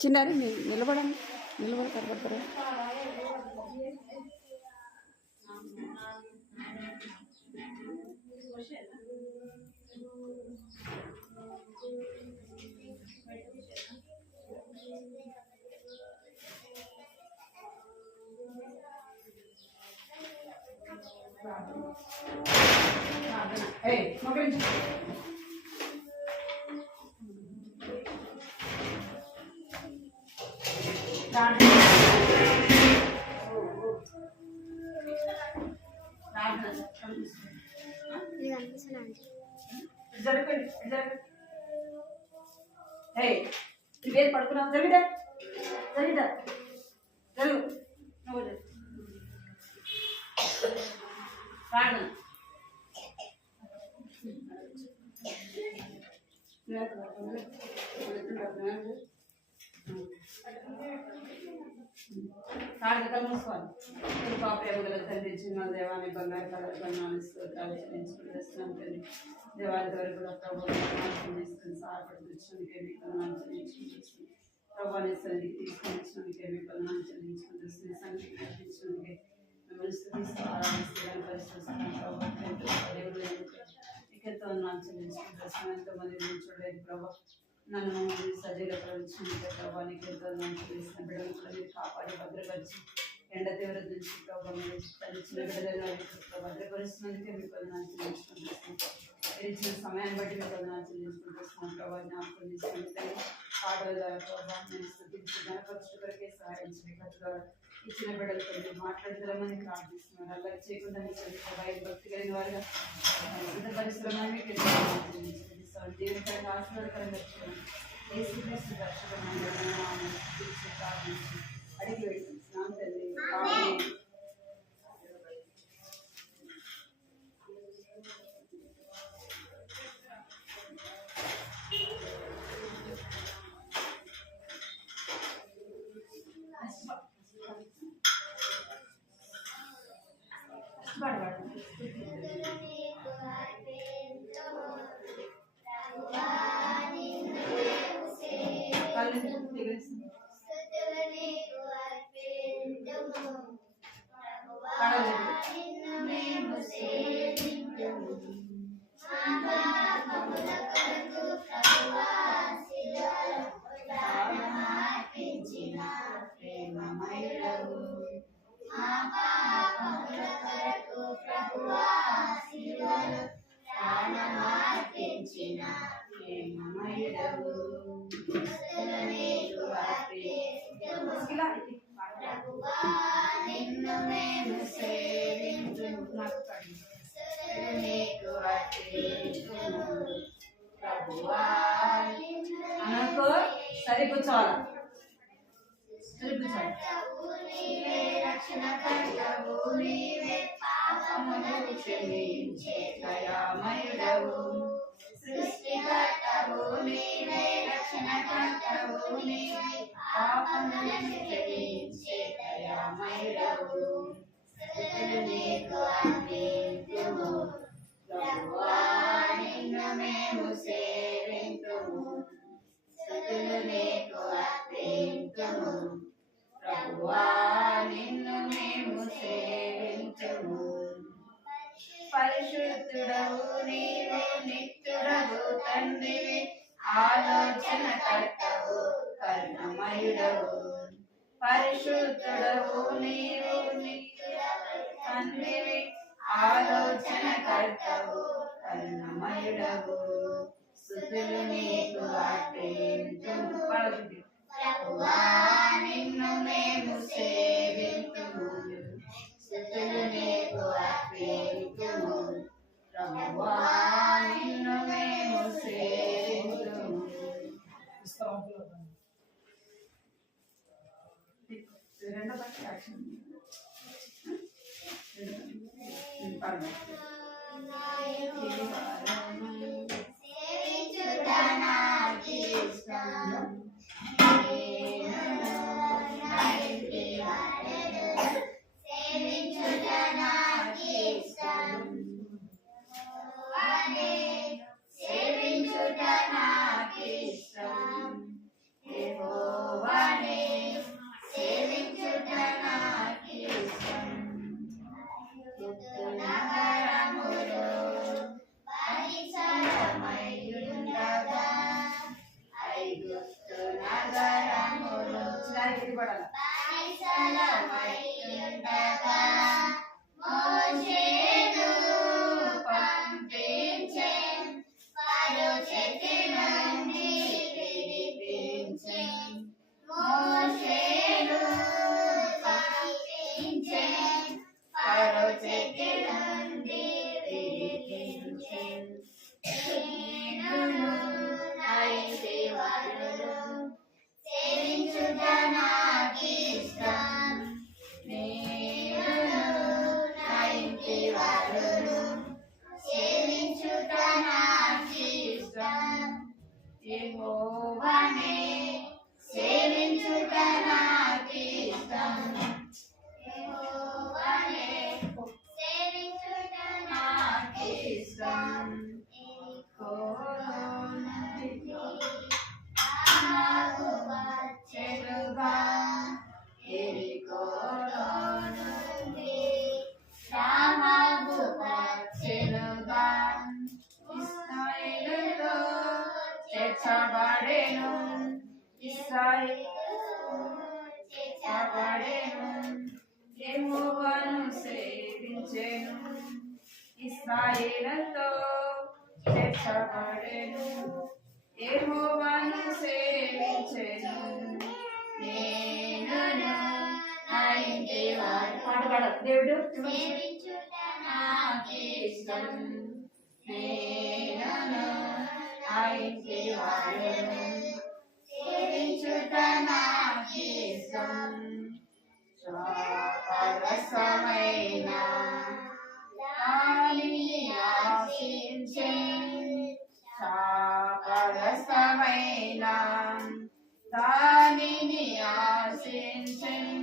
చిన్నారి నిలబడండి, నిలబడి కనబడతారా? ఇవేది పడుకున్నావు? జరిగిట జరిగిట జరుగు నువ్వు ప్రార్థన ప్రార్థన మూసుకోవాలి. ప్రేమగల తండ్రి, చిన్న దేవాన్ని బంగారు కళాన్ని స్తోత్రాలు చెల్లించుకుంటున్నాం తండ్రి. దేవాలయ వరకు కూడా ప్రభుత్వం సహాయపడుతున్నందుకే మీ పదనాలు చెల్లించుకుంటుంది. ప్రభాని సన్నిధికి తీసుకొని వచ్చినందుకే మీ పదనాలు చెల్లించుకుంటుంది. సన్నిధికి నడిపించినందుకే మిమ్మల్ని స్థుతిస్తూ ఆరాధిస్తున్నాను. పరిస్థితున్న దేవుడు ఎంతో నాలు చెల్లించుకుంటున్నాను. ఎంతోమంది నేను చూడలేదు ప్రభావ, నన్ను సజీలపరించినందుకే ప్రభావ నీకు ఎంతో నాలు చెల్లిస్తున్న బిడ్డలు కూడా మీరు కాపాడి భద్రపరిచి ఎండ తీవ్రత నుంచి ప్రభావ మీరు చిన్న బిడ్డలను భద్రపరుస్తున్నందుకే మీ పదనాలు చెల్లించుకుంటున్నాను. ఇచ్చిన సమయాన్ని బట్టి మీ పదనాలు చెల్లించుకుంటున్నాను. ప్రభావ జ్ఞాపకం తీసుకుంటే పాటల ద్వారా ప్రభావ నేను స్థుతించి జ్ఞాపకృష్ణ కొరకే సహాయించండి. ద్వారా ఇచ్చిన బిడ్డలతో మీరు మాట్లాడతారమని ప్రార్థిస్తున్నారు. అలా చేయకుండా భక్తి కలిగిన వారుగా ఇంత పరిశ్రమాన్ని దేవుడికి ఆశీర్వాదకరంగా యేసుక్రీస్తు రక్షకుడైన ప్రార్థించి అడిగి వెళ్తున్నాను తండ్రి. సరే కూర్చోవాలా? సృష్టికర్తవు నీవే, రక్షణకర్తవు నీవే, పాపములను క్షమించే దయామయుడవు. స్తుతులు నీకు అర్పింతుము ప్రభువా, నిన్ను మేము సేవింతుము. స్తుతులు నీకు అర్పింతుము ప్రభువా, నిన్ను మేము సేవింతుము. పరిశుద్ధుడవు నీవు, నిత్యుడవు తండ్రివి, ఆలోచనకర్తవు కరుణమయుడవు. పరిశుద్ధుడవు నీవు, నిత్యుడవు తండ్రివి, ఆలోచనకర్తవు కరుణమయుడవు. స్తుతులు నీకు అర్పింతుము ప్రభువా, నిన్ను మేము సేవింతుము. స్తుతులు నీకు అర్పింతుము ప్రభువా, నిన్ను మేము సేవింతుము. రెండో పక్ష యాక్షన్ యెహోవా ఫరో చేతి నుండి విడిపించెను. నేనును నా ఇంటి వారును సేవించుట నాకిష్టం. నేనును నా ఇంటి వారును సేవించుట నాకిష్టం. యెహోవానే సేవించుట నాకిష్టం. యెహోవానే సేవించుట నాకిష్టం. వచ్చెనుగా ఎరికోలో నుండి రాహాబు వచ్చెనుగా ఇశ్రాయేలుతో చేర్చబడెను. ఇశ్రాయేలు చేర్చబడెను. యెహోవాను సేవించెను. ఇశ్రాయేలుతో చేర్చబడెను. యెహోవాను సేవించెను. నేనును నా ఇంటి వారు పాట పాడాలి. దేవుడు సేవించుట నాకిష్టం. నేనును నా ఇంటి వారును సేవించుట నాకిష్టం. పరవశమైన దానిని ఆశించెను. పరవశమైన దానిని ఆశించెను.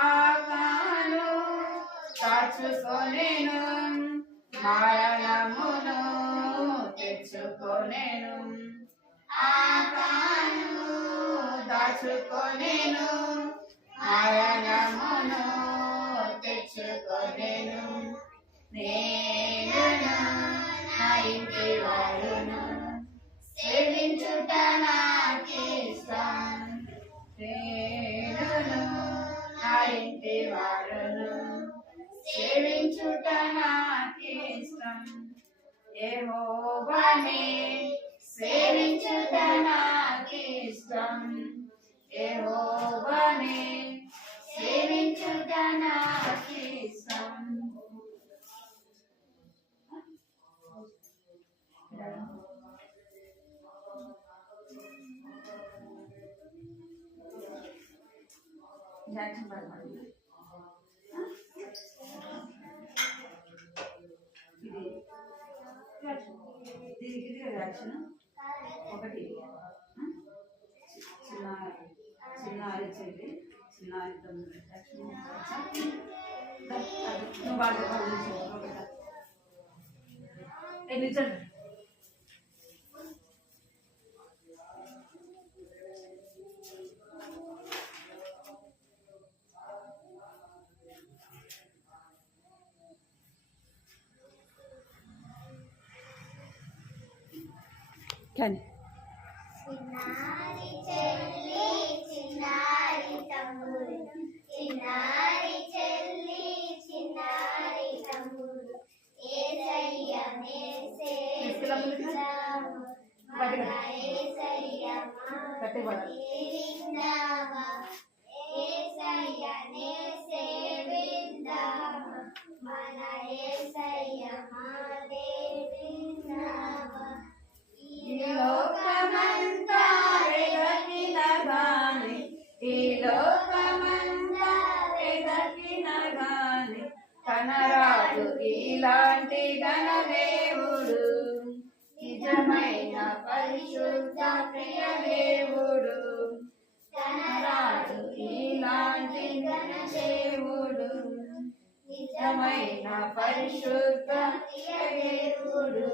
ఆకాను దాచుకొనెను. మరణమును తెచ్చుకొనెను. ఆకాను దాచుకొనెను. మరణమును తెచ్చుకొనెను. నేనును నా ఇంటి వారును సేవించుట నాకిష్టం. నేనును నా ఇంటి వారును సేవించుట నాకిష్టం. యెహోవానే సేవించుట నాకిష్టం. యెహోవానే సేవించుట నాకిష్టం. జాక్సన్ పడమని దీనికి యాక్షన్ ఒకటి చిన్నారి చెల్లి చిన్నారి తమ్ముడు నువ్వు బాగా నిజండి. కానీ చిన్నారి చెల్లి చిన్నారి తమ్ముడు చిన్నారి చెల్లి చిన్నారి తమ్ముడు యేసయ్యనే సేవిందాము మన యేసయ్యమా సేవిందామా యేసయ్యనే సేవిందాము మన యేసయ్యమా దేవిందామా. ఈ లోకమంతా వెదకిన గాని ఈ లోకమంతా వెదకిన గాని కనరాడు ఇలాంటి ఘనదేవుడు. నిజమైన పరిశుద్ధ ప్రియ దేవుడు. కనరాడు ఇలాంటి ఘనదేవుడు. నిజమైన పరిశుద్ధ ప్రియ దేవుడు.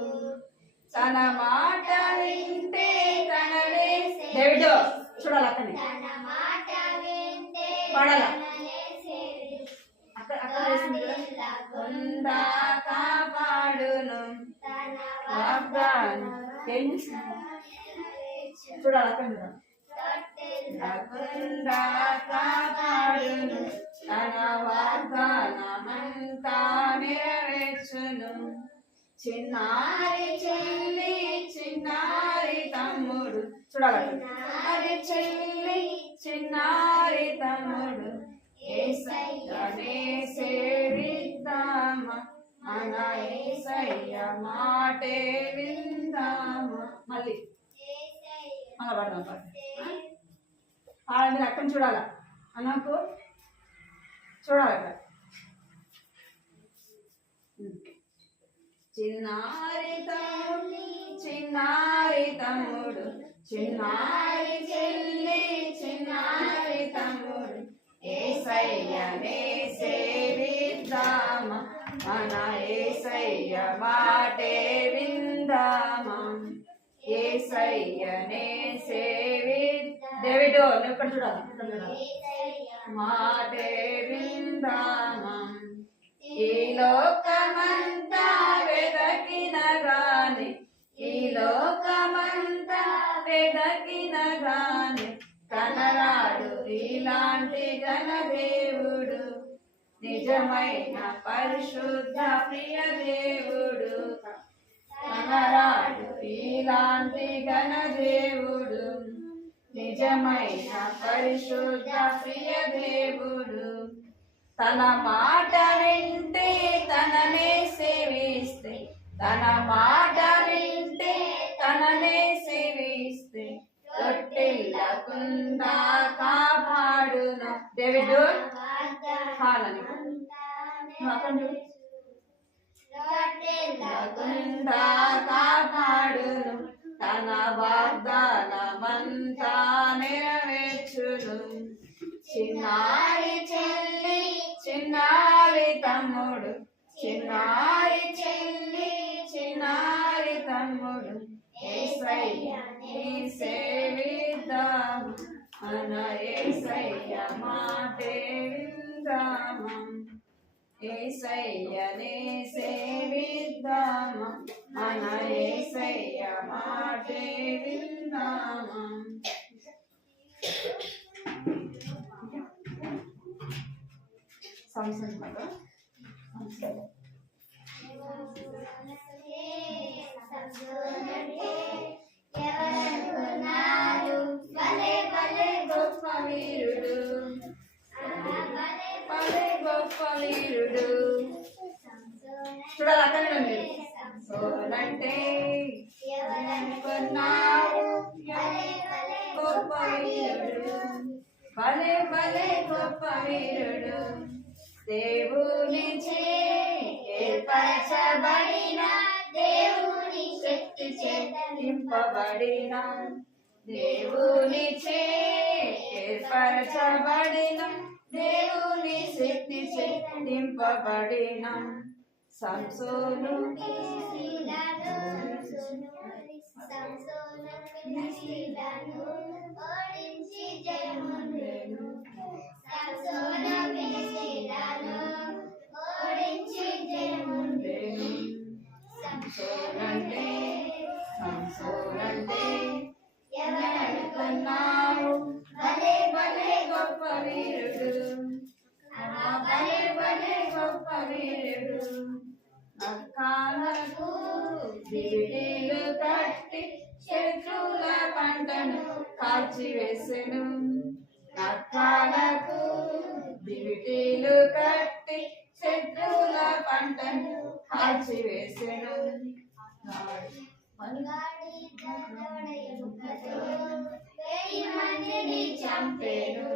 తన మాట వింటే కనలే దేవుడు చూడాలి. అక్కడనే తన మాట వింటే పాడాల. కనలే అక్కడ కొండా కాపాడును వాగ్దానం చూడాలి. అక్కడ కొండా కాపాడును తన వాగ్దానమంతా నెరవేర్చును. చిన్నారి చెల్లి చిన్నారి తమ్ముడు చూడాలి. చిన్నారి చెల్లి చిన్నారి తమ్ముడు యేసయ్యనే మాటే విందామా. మళ్ళీ మళ్ళా పడదాం పాట. మీరు అక్కడ చూడాలా అన్నకు చూడాలి అక్కడ. చిన్నారి తమ్ముడు చిన్నారి తమ్ముడు చిన్నారి చెల్లి చిన్నారి తమ్ముడు యేసయ్యనే సేవిద్దామా మన యేసయ్య మాటే విందామా యేసయ్యనే డేవిడ్ నువ్వు ఇక్కడ చూడాలి మాటే విందామా. ఈ లోకమంతా వెదకిన గాని ఈ లోకమంతా వెదకిన గాని కనరాడు ఇలాంటి ఘనదేవుడు నిజమైన పరిశుద్ధ ప్రియ దేవుడు కనరాడు ఇలాంటి ఘనదేవుడు నిజమైన పరిశుద్ధ ప్రియ దేవుడు తన మాట వింటే తననే సేవిస్తే తన మాట వింటే తననే సేవిస్తే తొట్టిల్లకుండా కాపాడును. డేవిడ్ హాలని తొట్టిల్లకుండా కాపాడును తన వాగ్దానమంతా నెరవేర్చును. చిన్నారి చెల్లి చిన్నారి తమ్ముడు చిన్నారి చెల్లి చిన్నారి తమ్ముడు యేసయ్యని సేవిద్దాము మన యేసయ్య మాటే విందామా యేసయ్యని సేవిద్దాము మన యేసయ్య మాటే విందామా. సంసంగంగా గొప్ప వీరుడు గొప్ప వీరుడు చూడాలి అక్కడ సోనంటే ఎవరనుకున్నావు గొప్ప వీరుడు భలే భలే గొప్ప వీరుడు దేవునిచే ఏర్పరచబడిన దేవుని శక్తి చేత నింపబడిన దేవునిచే ఏర్పరచబడిన దేవుని శక్తి చేత నింపబడిన సంసోను ఓడించి జయముందెను ఓడించి జయముందెను. సంసోనంటే ఎవరనుకున్నావు భలే భలే గొప్ప వీరుడు భలే భలే గొప్ప వీరుడు నక్కాలకు దివిటీలు కట్టి శత్రువుల పంటను కాల్చివేసెను నక్కాలకు దివిటీలు కట్టి శత్రువుల పంటను కాల్చివేసెను మందిని చంపేను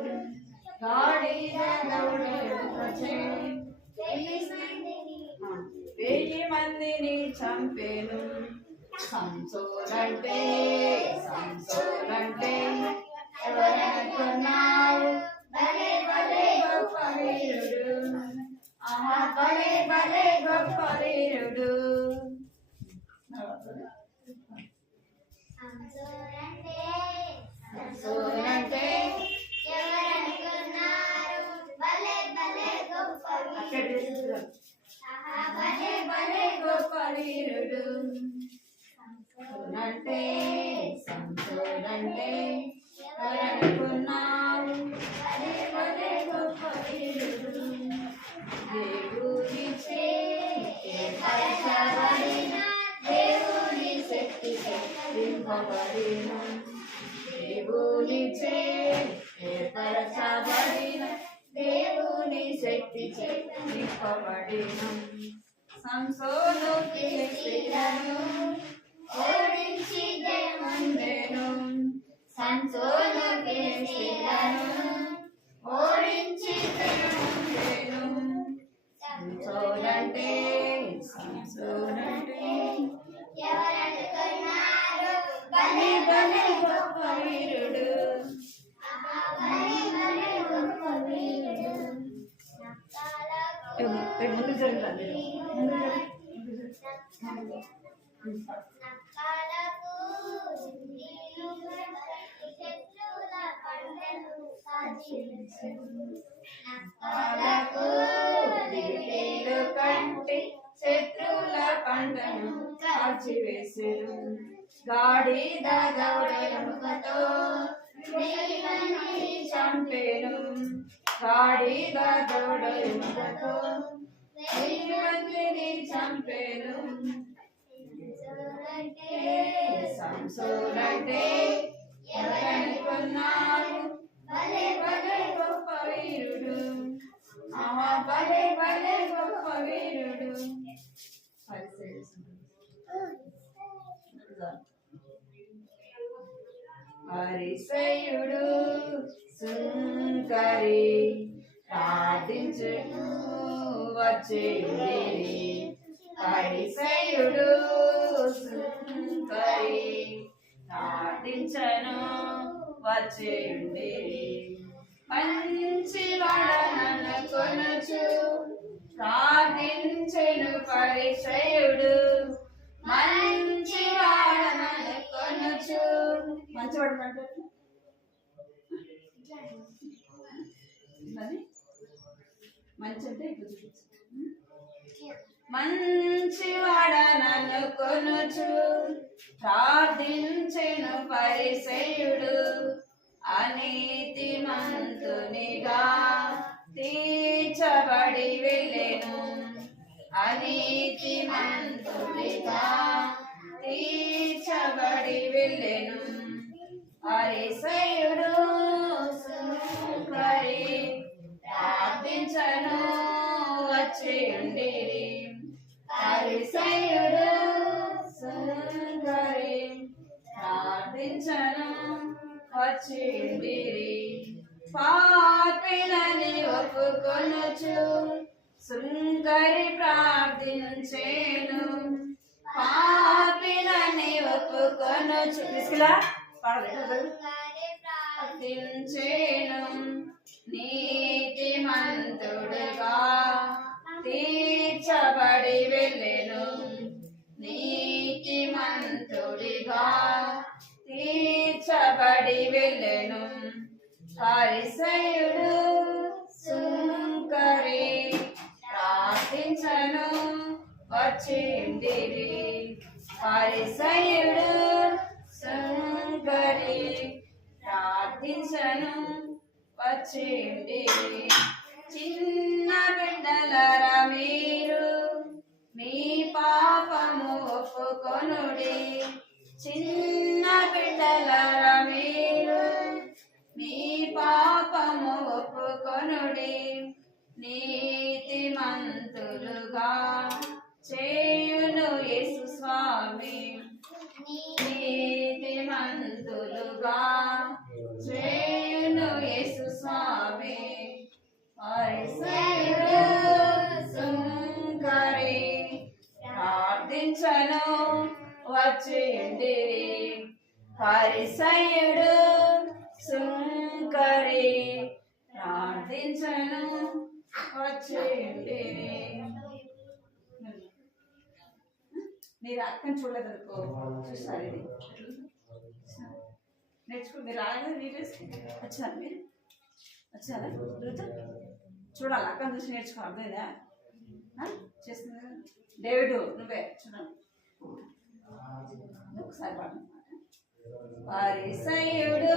గాడిద దౌడచే 1000 మందిని చంపేను. సంసోనంటే ఎవరనుకున్నావు భలే భలే గొప్ప వీరుడు ఆహా భలే భలే గొప్ప వీరుడు. సంసోనంటే ఎవరనుకున్నారు భలే భలే గొప్ప వీరుడు భలే భలే గొప్ప వీరుడు. సంసోనంటే ఎవరనుకున్నావు భలే భలే గొప్ప వీరుడు దేవునిచే ఏర్పరచబడిన దేవుని శక్తి నింపబడిన దేవునిచే ఏర్పరచబడిన దేవుని శక్తి నింపబడిన సంసోను ఫిలిష్తీయులను ఓడించి జయముందెను. సంసోను ఫిలిష్తీయులను ఓడించి జయముందెను. సంసోనంటే ఎవరనుకున్నారు బలి బలి గొప్ప వీరుడు. గొప్ప వీరుడు ముందు జరుగుతుంది నక్కలకు నీళ్లు శత్రువుల పంటను సాధించెను. నక్కలకు దివిటీలు కంటి శత్రువుల పంటను కాల్చివేసెను. గాడిద దవడ ఎముకతో వెయ్యి మందిని చంపేను. గాడిద దవడ ఎముకతో 1000 మందిని చంపేను. సంసోనంటే ఎవరనుకున్నారు భలే భలే గొప్ప వీరుడు. భలే భలే గొప్ప వీరుడు. పరిసయ్యుడు సుంకరి ప్రార్థించును వచ్చేయుడిరి. పరిసయ్యుడు సుంకరి ప్రార్థించను వచ్చేయుడిరి. మంచి వాడనను కొనుచు ప్రార్థించెను పరిసయ్యుడు. మంచి వాడనను కొనుచు మంచివాడు అంటే మంచి అంటే ఇప్పుడు చూపించు. మంచివాడనను కొనుచు ప్రార్థించెను పరిసయ్యుడు. అనీతిమంతునిగా తీర్చబడి వెళ్ళెను. అనీతిమంతునిగా తీర్చబడి వెళ్ళెను. పరిసయ్యుడు సుంకరి ప్రార్థించను వచ్చేయుండిరి. పరిసయ్యుడు సుంకరి ప్రార్థించను వచ్చేయుండిరి. పాపిలని ఒప్పుకొనుచు సుంకరి ప్రార్థించెను. పాపిలని ఒప్పుకొనుచు తీసుకులా ప్రార్థించెను. నీతిమంతుడుగా తీర్చబడి వెళ్ళెను. నీతిమంతుడిగా తీర్చబడి వెళ్ళెను. పరిసయ్యుడు సుంకరి ప్రార్థించను వచ్చిండిరి. పరిసయ్యుడు సుంకరి ప్రార్థించను వచ్చిండిరి. చిన్న బిడ్డలరా మీరు మీ పాపము ఒప్పుకొనుడి. చిన్న బిడ్డలరా మీరు మీ పాపము ఒప్పుకొనుడి. నీతిమంతులుగా చేయును యేసు స్వామి. నీతిమంతులుగా చేయును యేసు స్వామి. పరిసయ్యుడు సుంకరి ప్రార్థించను వచ్చిండిరి. పరిసయ్యుడు సుంకరి ప్రార్థించను వచ్చిండిరి. మీరు అక్కని చూడలేదనుకో చూస్తారు. ఇది నేర్చుకో. మీరు రాలేదు వీడియోస్ వచ్చారు. మీరు వచ్చారా చూడాలి. అక్కని చూసి నేర్చుకో. అర్థమైందా? చేస్తుంది కదా డేవిడ్. నువ్వే చూడాలి. ఒకసారి పాడు. పరిసయ్యుడు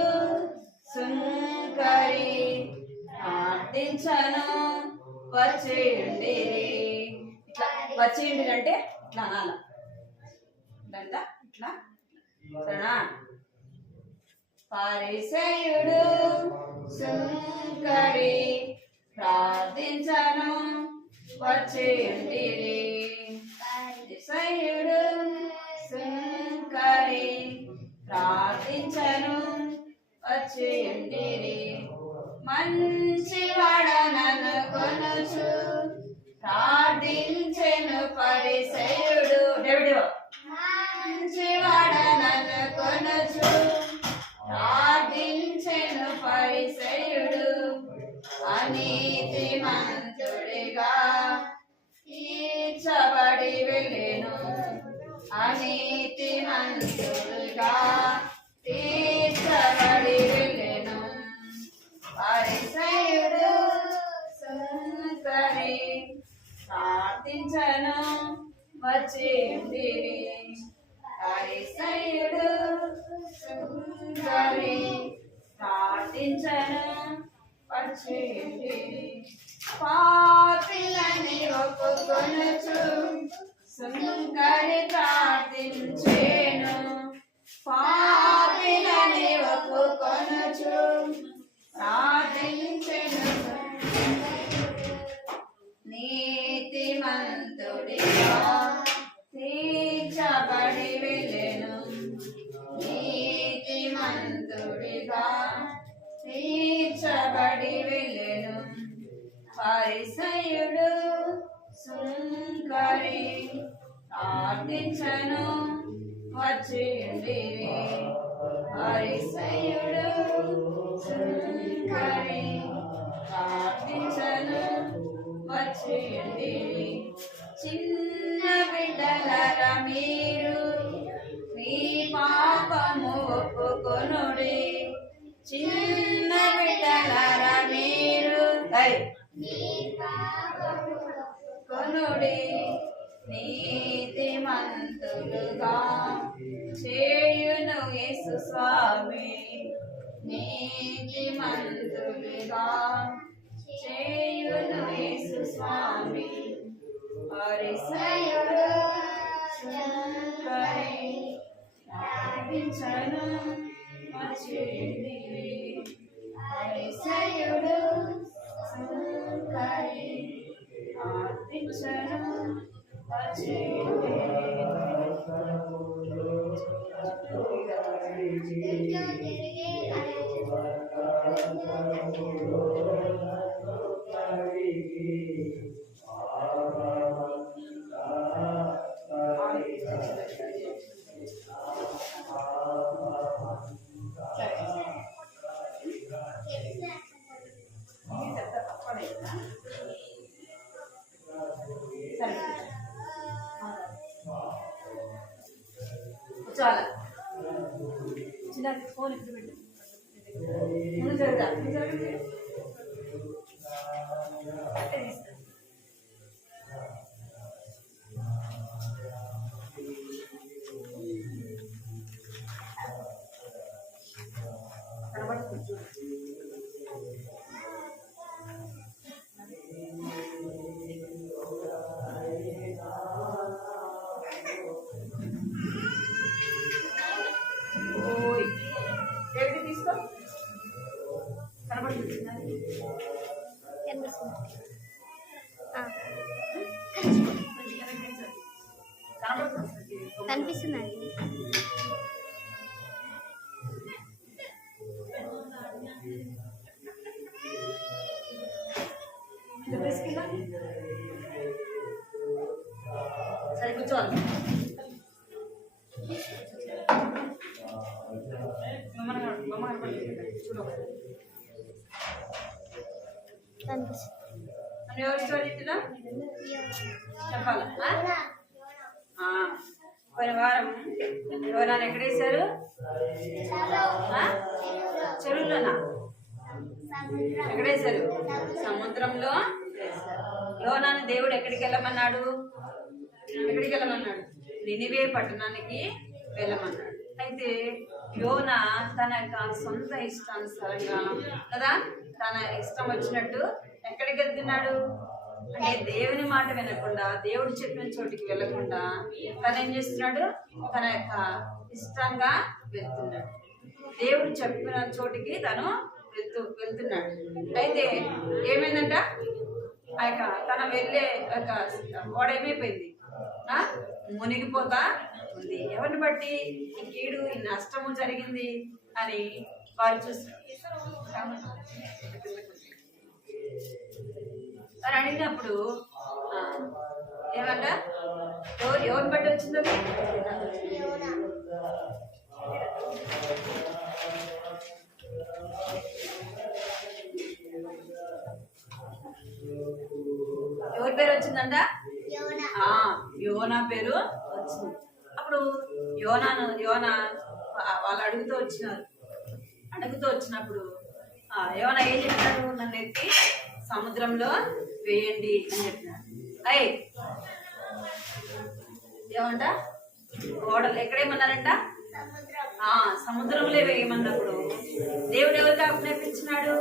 సుంకరి ప్రార్థించను వచ్చేయుండిరి. ఇట్లా వచ్చేయండి అంటే ఇట్లా అనాల. ఇట్లా ఇట్లా సరేనా? పరిసయ్యుడు సుంకరి ప్రార్థించను వచ్చేయుండిరి. వచ్చి ఉండిరి. మంచివాడనను కొనుచు ప్రార్థించెను పరిసయ్యుడు. డేవిడ్ మంచివాడనను కొనుచు ప్రార్థించెను పరిసయ్యుడు. అనీతిమంతుడిగా తీర్చబడి వెళ్ళెను. అనీతిమంతుడిగా తీర్చబడి వెళ్ళెను. పరిసయ్యుడు సుంకరి ప్రార్థించను వచ్చి ఉండిరి. పరిసయ్యుడు సుంకరి ప్రార్థించను వచ్చి ఉండిరి. పాపిలని ఒప్పుకొనుచు సుంకరి ప్రార్థించెను. పాపిలని ఒప్పుకొనుచు ప్రార్థించెను. నీతిమంతుడిగా తీర్చబడి వెళ్ళెను. నీతిమంతుడిగా తీర్చబడి వెళ్ళెను. పరిసయ్యుడు సుంకరి ప్రార్థించను వచ్చి ఉండిరి. పరిసయ్యుడు సుంకరి ప్రార్థించను వచ్చి ఉండిరి. చిన్న బిడ్డలరా మీరు మీ పాపము ఒప్పుకొనుడి. చిన్న బిడ్డలరా మీరు కొనుడి. నీతిమంతులుగా చేయును యేసు స్వామి. నీతిమంతులుగా చేయును యేసు స్వామి. పరిసయ్యుడు సుంకరి ప్రార్థించను వచ్చి ఉండిరి. పరిసయ్యుడు సుంకరి ప్రార్థించను వచ్చి ఉండిరి. చాలా చిన్న ఫోన్ ఇప్పుడు పెట్టు. ముందు జరుగుతా జరగండి. కనబడుతుంది. తీసుకో కనబడుతుంది. కనిపిస్తుందండి. సరే కూర్చోవాలి. ఎవరు చదివితున్నా చెప్పాలా? పోయిన వారం యోనాన్ని ఎక్కడేశారు? చెరువులోనా? ఎక్కడేశారు? సముద్రంలో. యోనాను దేవుడు ఎక్కడికి వెళ్ళమన్నాడు? ఎక్కడికి వెళ్ళమన్నాడు? నినివే పట్టణానికి వెళ్ళమన్నాడు. అయితే యోన తన యొక్క సొంత ఇష్టానుసారంగా కదా, తన ఇష్టం వచ్చినట్టు ఎక్కడికి వెళ్తున్నాడు అంటే దేవుని మాట వినకుండా, దేవుడు చెప్పిన చోటికి వెళ్ళకుండా తను ఏం చేస్తున్నాడు? తన యొక్క ఇష్టంగా వెళ్తున్నాడు. దేవుడు చెప్పిన చోటికి తను వెళ్తున్నాడు. అయితే ఏమైందంట? ఆ యొక్క తన వెళ్ళే యొక్క ఓడేమైపోయింది? మునిగిపోతా ఉంది. ఎవరిని బట్టి ఈ కీడు, ఈ నష్టము జరిగింది అని వారు చూసి వారు అడిగినప్పుడు ఆ, ఏమంట ఎవరిని బట్టి వచ్చిందో యోనా ఎవరి పేరు వచ్చిందంట? యోనా యోనా పేరు వచ్చింది. అప్పుడు యోనా వాళ్ళు అడుగుతూ వచ్చినప్పుడు యోనా ఏం చెప్పాడు? నన్ను ఎత్తి సముద్రంలో వేయండి అని చెప్పినాడు. ఏమంట? ఓడలు ఎక్కడేమన్నారంట? సముద్రంలో వేయమన్నప్పుడు దేవుడు ఎవరికి ఆజ్ఞాపించినాడు?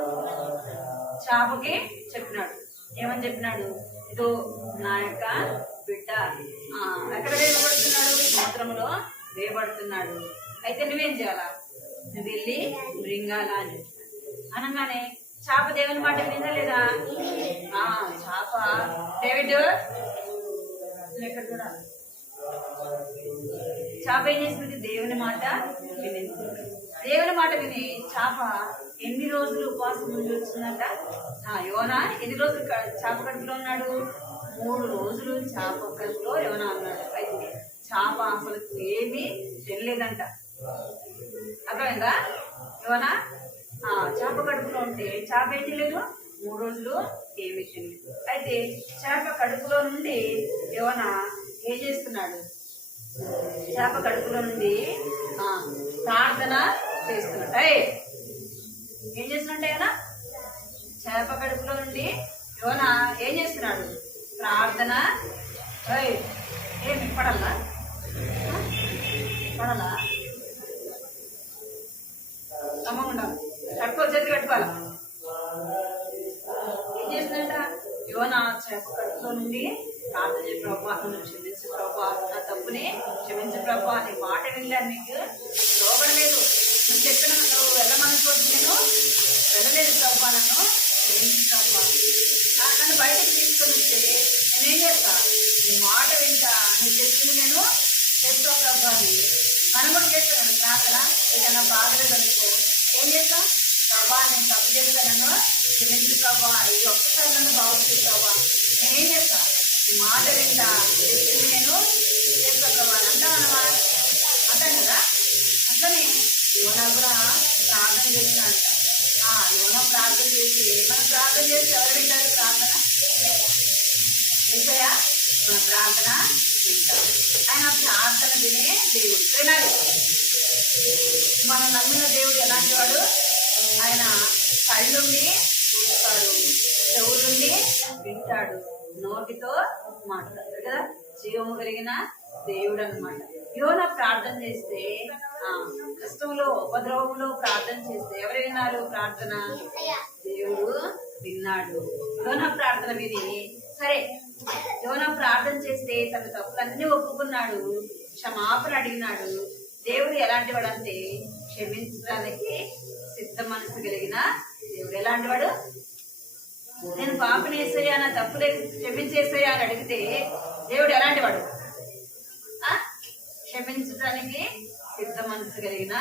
చేపకి చెప్పినాడు. ఏమని చెప్పినాడు? ఇదో నా యొక్క బిడ్డ ఎక్కడ వేయబడుతున్నాడు? సముద్రంలో వేయబడుతున్నాడు. అయితే నువ్వేం చేయాలా? నువ్వు వెళ్ళి మృంగాలా అని చెప్పినాడు. అనగానే చేప దేవుని మాట విందా లేదా? చేప డేవిడ్ ఎక్కడ కూడా చేప ఏం చేసింది? దేవుని మాట వినింది. దేవుని మాట విని చేప ఎన్ని రోజులు ఉపవాసం ఉండి వచ్చిందంట? యోనా ఎన్ని రోజులు చేప కడుపులో ఉన్నాడు? 3 రోజులు చేప కడుపులో యోనా ఉన్నాడు. అయితే చేప అసలు ఏమీ తెలియలేదంట. అర్థమైందా? యోనా చేప కడుపులో ఉంటే చేప ఏం తెలియదు? 3 రోజులు ఏమీ తెలియదు. అయితే చేప కడుపులో నుండి యోనా ఏం చేస్తున్నాడు? చేప కడుపులో నుండి ప్రార్థన చేస్తున్నాడు. ఏం చేస్తున్నట్టే కదా? చేప కడుపులో నుండి యోనా ఏం చేస్తున్నాడు? ప్రార్థన. ఏమి పడాలా? అమ్మ ఉండాలి. కట్టుకోవాలి, చేతి కట్టుకోవాలా? ఏం చేస్తుందంట? యోనా చేప కడుపులో నుండి ప్రార్థన చేయ, ప్రభా నన్ను క్షమించు ప్రభా, నా తప్పుని క్షమించు ప్రభా. నీ మాట వినలేదు, నీకు లోబడలేదు. నువ్వు చెప్పిన నువ్వు వెళ్ళమని చోటు నేను వెళ్ళలేదు ప్రభా, నన్ను క్షమించు ప్రభా. నన్ను బయటకు తీసుకొని వస్తే నేనేం చేస్తా? నీ మాట వింటా, నువ్వు చెప్పింది నేను చేస్తా ప్రభా అని మనం కూడా చేస్తాను ప్రార్థన. ఏదైనా బాధలేదు అనుకో ఏం చేస్తాం? ప్రభా నేను తప్పు చేస్తా, నన్ను క్షమించు ప్రభా, ఇది ఒక్కసారి నన్ను బాగుంది ప్రభా, నేనేం చేస్తా? మాట వింటా, చెప్పింది నేను చేస్తా ప్రభా అంటా మనమా? అంటాం కదా. అట్లనే యోనా కూడా ప్రార్థన చేసిన అంట. యోనా ప్రార్థన చేసి మనం ప్రార్థన చేసి ఎవరు వింటారు ప్రార్థన? ఏసయ్యా మన ప్రార్థన వింటారు. ఆయన ప్రార్థన వినే దేవుడు. వినాలి. మనం నమ్మిన దేవుడు ఎలాంటి వాడు? ఆయన కళ్ళుండి చూస్తాడు, చెవులుండి వింటాడు, నోటితో మాట్లాడతాడు కదా. జీవము కలిగిన దేవుడు అన్నమాట. యోనా ప్రార్థన చేస్తే కష్టంలో ఉపద్రవంలో ప్రార్థన చేస్తే ఎవరు విన్నారు ప్రార్థన? దేవుడు విన్నాడు. యోనా ప్రార్థన విని సరే యోనా ప్రార్థన చేస్తే తన తప్పులన్నీ ఒప్పుకున్నాడు, క్షమాపణ అడిగినాడు. దేవుడు ఎలాంటి వాడు అంటే క్షమించడానికి సిద్ధ మనసు కలిగిన దేవుడు. ఎలాంటి వాడు? నేను పాపని వేసాయా, నా తప్పులే క్షమించేసాయా అని అడిగితే దేవుడు ఎలాంటి వాడు? క్షమించడానికి సిద్ధ మనసు కలిగిన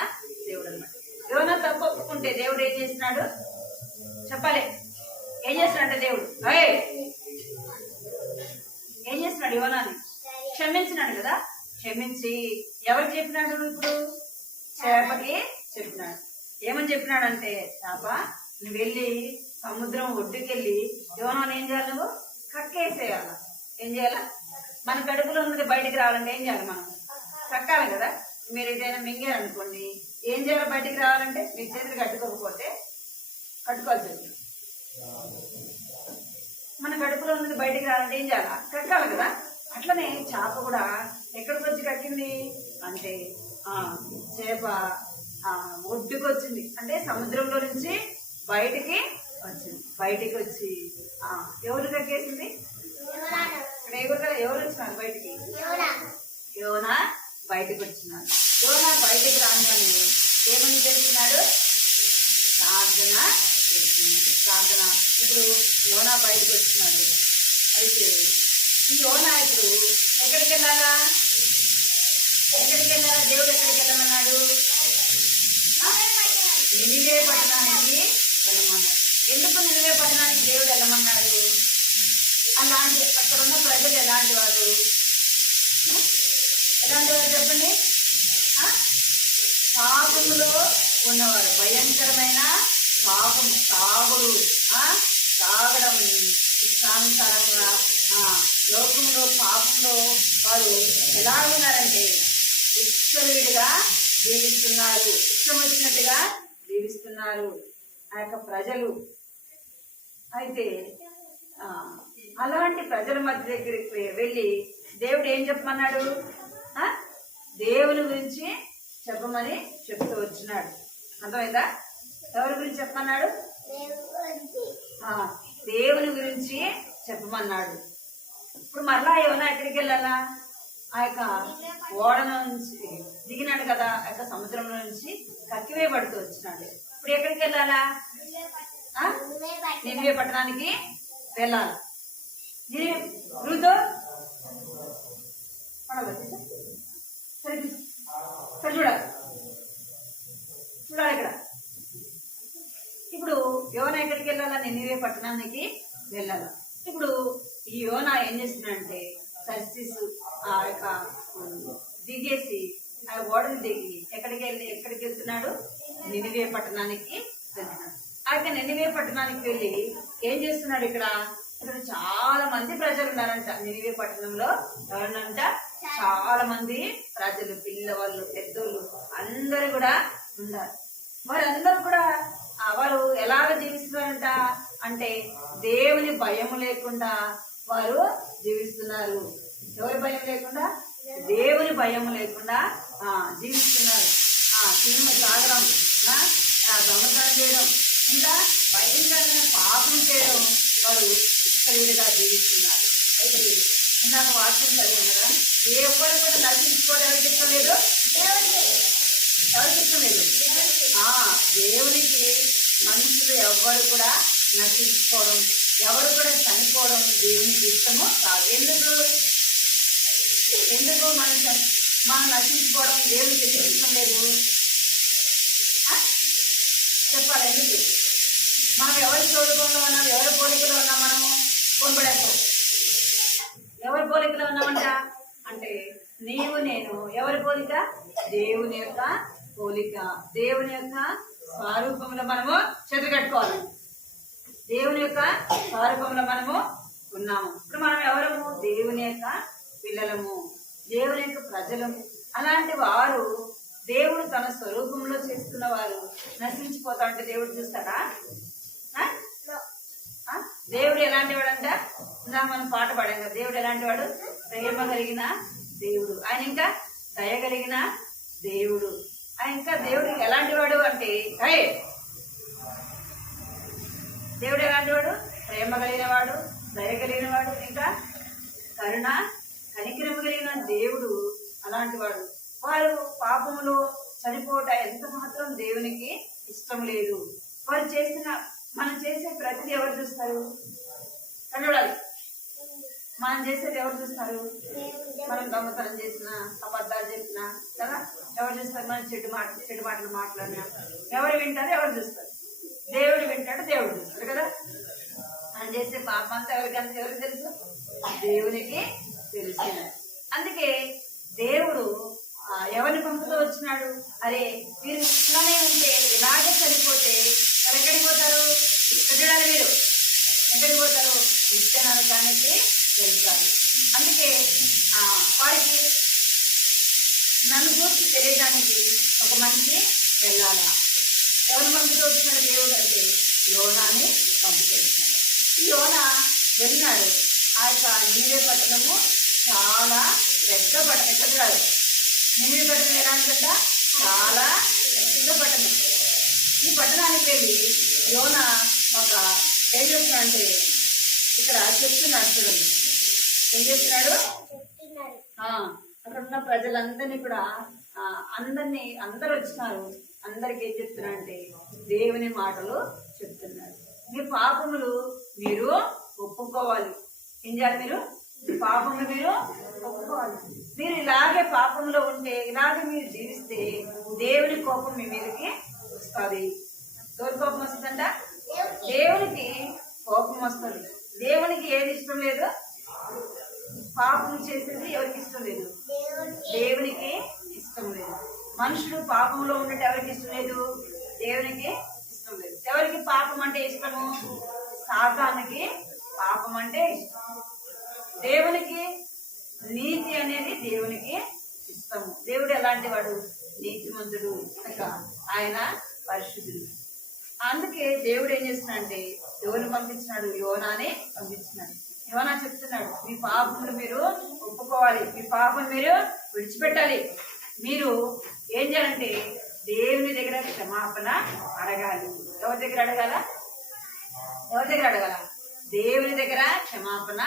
దేవుడు అన్నమాట. యోనా తప్పు ఒప్పుకుంటే దేవుడు ఏం చేస్తున్నాడు చెప్పాలి? ఏం చేస్తున్నాడంటే దేవుడు ఏం చేస్తున్నాడు? యోనాని క్షమించినాడు కదా. క్షమించి ఎవరికి చెప్పినాడు? ఇప్పుడు చేపకి చెప్పినాడు. ఏమని చెప్పినాడంటే, చేప నువ్వు వెళ్ళి సముద్రం ఒడ్డుకెళ్ళి యోనాను ఏం చేయాలి? నువ్వు కక్కేసేయాల. ఏం చేయాలా? మన కడుపులో ఉన్నది బయటికి రావాలంటే ఏం చేయాలి? మనం కక్కాలి కదా. మీరు ఏదైనా మింగారనుకోండి, ఏం చేయాలి? బయటికి రావాలంటే మీ చేతులు కట్టుకోకపోతే కట్టుకోవాల్సి వచ్చింది. మన కడుపులో ఉన్నది బయటికి రావాలంటే ఏం చేయాలా? కక్కాలి కదా. అట్లనే చేప కూడా ఎక్కడికి వచ్చి కక్కింది అంటే చేప ఒడ్డుకు వచ్చింది, అంటే సముద్రంలో నుంచి బయటికి వచ్చింది. బయటికి వచ్చి ఎవరు కక్కేసింది? ఎవరు వచ్చినారు బయటికి? యోనా బయటకు వచ్చినాడు. యోనా బయటికి రాగానే ఏమని చేస్తున్నాడు? ప్రార్థన చేస్తున్నాడు. ప్రార్థన. ఇప్పుడు యోనా బయటకు వచ్చినాడు. అయితే ఈ యోనా ఇప్పుడు ఎక్కడికి వెళ్ళాలా? దేవుడు ఎక్కడికి వెళ్ళమన్నాడు? నినివే పట్టణానికి వెళ్ళమన్నాడు. ఎందుకు నినివే పట్టణానికి దేవుడు వెళ్ళమన్నాడు? అలాంటి అక్కడ ఉన్న ప్రజలు ఎలాంటి వారు? ఎలాంటి వారు చెప్పండి? పాపములో ఉన్నవారు, భయంకరమైన పాపం, తాగుడు, తాగడం, ఇష్టానుసారంగా లోకంలో పాపంలో వారు ఎలా ఉన్నారంటే ఇష్టలుడిగా జీవిస్తున్నారు, ఇష్టం వచ్చినట్టుగా జీవిస్తున్నారు ఆ యొక్క ప్రజలు. అయితే అలాంటి ప్రజల మధ్య దగ్గరికి వెళ్ళి దేవుడు ఏం చెప్పమన్నాడు? దేవుని గురించి చెప్పమని చెప్తూ వచ్చినాడు. అర్థమైందా? ఎవరి గురించి చెప్పమన్నాడు? దేవుని గురించి చెప్పమన్నాడు. ఇప్పుడు మరలా ఏమన్నా ఎక్కడికి వెళ్ళాలా? ఆ యొక్క ఓడ నుంచి దిగినాడు కదా, ఆ యొక్క సముద్రంలో నుంచి కక్కివేయబడుతూ వచ్చినాడు. ఇప్పుడు ఎక్కడికి వెళ్ళాలా? నినివే పట్టణానికి వెళ్ళాలి. రూతో సరే చూడాలి ఇక్కడ. ఇప్పుడు యోనా ఎక్కడికి వెళ్ళాలా? నినివే పట్టణానికి వెళ్ళాలా. ఇప్పుడు ఈ యోనా ఏం చేస్తున్నాడంటే తర్సీసు ఆ యొక్క దిగేసి ఆ ఓడని దిగి ఎక్కడికి వెళ్తున్నాడు? నినివే పట్టణానికి వెళ్తున్నాడు. ఆ యొక్క నినివే పట్టణానికి వెళ్ళి ఏం చేస్తున్నాడు? ఇక్కడ చాలా మంది ప్రజలు ఉన్నారంట. నినివే పట్టణంలో ఎవరినంట? చాలా మంది ప్రజలు, పిల్లవాళ్ళు, పెద్దోళ్ళు అందరూ కూడా ఉన్నారు. వారందరూ కూడా వారు ఎలాగ జీవిస్తున్నారంట అంటే దేవుని భయం లేకుండా వారు జీవిస్తున్నారు. ఎవరి భయం లేకుండా? దేవుని భయం లేకుండా జీవిస్తున్నారు. తినడం, తాగడం, దొంగతనం చేయడం, ఇంకా భయంకరమైన పాపం చేయడం వారు ఇష్టలుగా జీవిస్తున్నారు. అయితే ఇందాక వాక్యం చదివాం కదా, ఎవరు కూడా నశించుకోవడం ఎవరికి ఇష్టం లేదు? ఎవరికి ఇష్టం లేదు? దేవునికి మనుషులు ఎవరు కూడా నశించుకోవడం, ఎవరు కూడా చనిపోవడం దేవునికి ఇష్టము కాదు. ఎందుకు మనం నశించుకోవడం దేవునికి ఇష్టం లేదు? చెప్పాలి ఎందుకు? మనం ఎవరి స్వరూపంలో ఉన్నాం, ఎవరి పోలికలో ఉన్నాం? మనము కొనబడేస్తాం. ఎవరి పోలికలో ఉన్నామంట అంటే నీవు నేను ఎవరి పోలిక? దేవుని యొక్క పోలిక. దేవుని యొక్క స్వరూపంలో మనము చేతులు కట్టుకోవాలి. దేవుని యొక్క స్వరూపంలో మనము ఉన్నాము. ఇప్పుడు మనం ఎవరము? దేవుని యొక్క పిల్లలము, దేవుని యొక్క ప్రజలము. అలాంటి వారు దేవుడు తన స్వరూపంలో చేస్తున్న వారు నశించిపోతా ఉంటే దేవుడు చూస్తాడా? దేవుడు ఎలాంటి వాడు అంట? మనం పాట పాడాం కదా, దేవుడు ఎలాంటి వాడు? ప్రేమ కలిగిన దేవుడు. ఆయన ఇంకా దయ కలిగిన దేవుడు. ఆయన ఇంకా దేవుడు ఎలాంటి వాడు అంటే దేవుడు ఎలాంటి వాడు? ప్రేమ కలిగిన వాడు, దయ కలిగిన వాడు, ఇంకా కరుణ కనికరము కలిగిన దేవుడు అలాంటి వాడు. వారు పాపములో చనిపోవట ఎంత మాత్రం దేవునికి ఇష్టం లేదు. వారు మనం చేసే ప్రతిదీ ఎవరు చూస్తారు? చూడాలి. మనం చేసేది ఎవరు చూస్తారు? మనం దొంగతనం చేసినా, అబద్ధాలు చెప్పినా కదా ఎవరు చూస్తారు? మనం చెడు మాటలు మాట్లాడినా ఎవరు వింటారు? ఎవరు చూస్తారు? దేవుడు వింటాడు, దేవుడు చూస్తాడు కదా. మనం చేసే పాపం అంతా ఎవరికి తెలుసు? దేవునికి తెలుసు. అందుకే దేవుడు ఎవరిని పంపుతూ వచ్చినాడు? అరే మీరు ఇట్లానే ఉంటే, ఇలాగే చనిపోతే మరి ఎక్కడికి పోతారు? చూడాలి. మీరు ఎక్కడికి పోతారు? నిత్య నరకానికి వెళ్తారు. అందుకే వారికి నన్ను చూసి తెలియడానికి ఒక మనిషి వెళ్ళాలా. ఎవరు పంపుతూ వచ్చినాడు దేవుడు అంటే యోనాని పంపుతూ వచ్చినాడు. ఈ యోనా వెళ్ళినాడు. ఆ యొక్క నినివే పట్టణము చాలా పెద్ద పట్టణం. ఎక్కడ కాదు, నినివే పట్టణం ఎలాంటిదంట? చాలా పెద్ద పట్టణం. ఈ పట్టణానికి వెళ్ళి యోనా ఏం చేస్తున్నాడంటే ఇక్కడ చెప్తున్నాడు. చూడండి ఏం చేస్తున్నాడు? అక్కడ ఉన్న ప్రజలందరినీ కూడా అందరు వచ్చినారు. అందరికి ఏం చెప్తున్నాడు అంటే దేవుని మాటలు చెప్తున్నాడు. మీ పాపములు మీరు ఒప్పుకోవాలి. ఏం చేయాలి? మీరు పాపములు మీరు ఒప్పుకోవాలి. మీరు ఇలాగే పాపంలో ఉంటే ఇలాగే మీరు జీవిస్తే దేవుని కోపం మీ మీదకి వస్తుంది. ఎవరి కోపం వస్తుందంట? దేవునికి కోపం వస్తుంది. దేవునికి ఏది ఇష్టం లేదు? పాపం చేసేది ఎవరికి ఇష్టం లేదు? దేవునికి ఇష్టం లేదు. మనుషుడు పాపంలో ఉన్నట్టు ఎవరికి ఇష్టం లేదు? దేవునికి ఇష్టం లేదు. ఎవరికి పాపం అంటే ఇష్టము? సాతానుకి పాపం అంటే ఇష్టం. దేవునికి నీతి అనేది దేవునికి ఇష్టము. దేవుడు ఎలాంటి వాడు? నీతిమంతుడు కనుక ఆయన పరిశుద్ధుడు. అందుకే దేవుడు ఏం చేస్తున్నాడంటే ఎవరిని పంపించినాడు? యోనాని పంపించినాడు. యోనా చెప్తున్నాడు, మీ పాపములు మీరు ఒప్పుకోవాలి, మీ పాపం మీరు విడిచిపెట్టాలి. మీరు ఏం చేయాలంటే దేవుని దగ్గర క్షమాపణ అడగాలి. ఎవరి దగ్గర అడగాల? ఎవరి దగ్గర అడగాల? దేవుని దగ్గర క్షమాపణ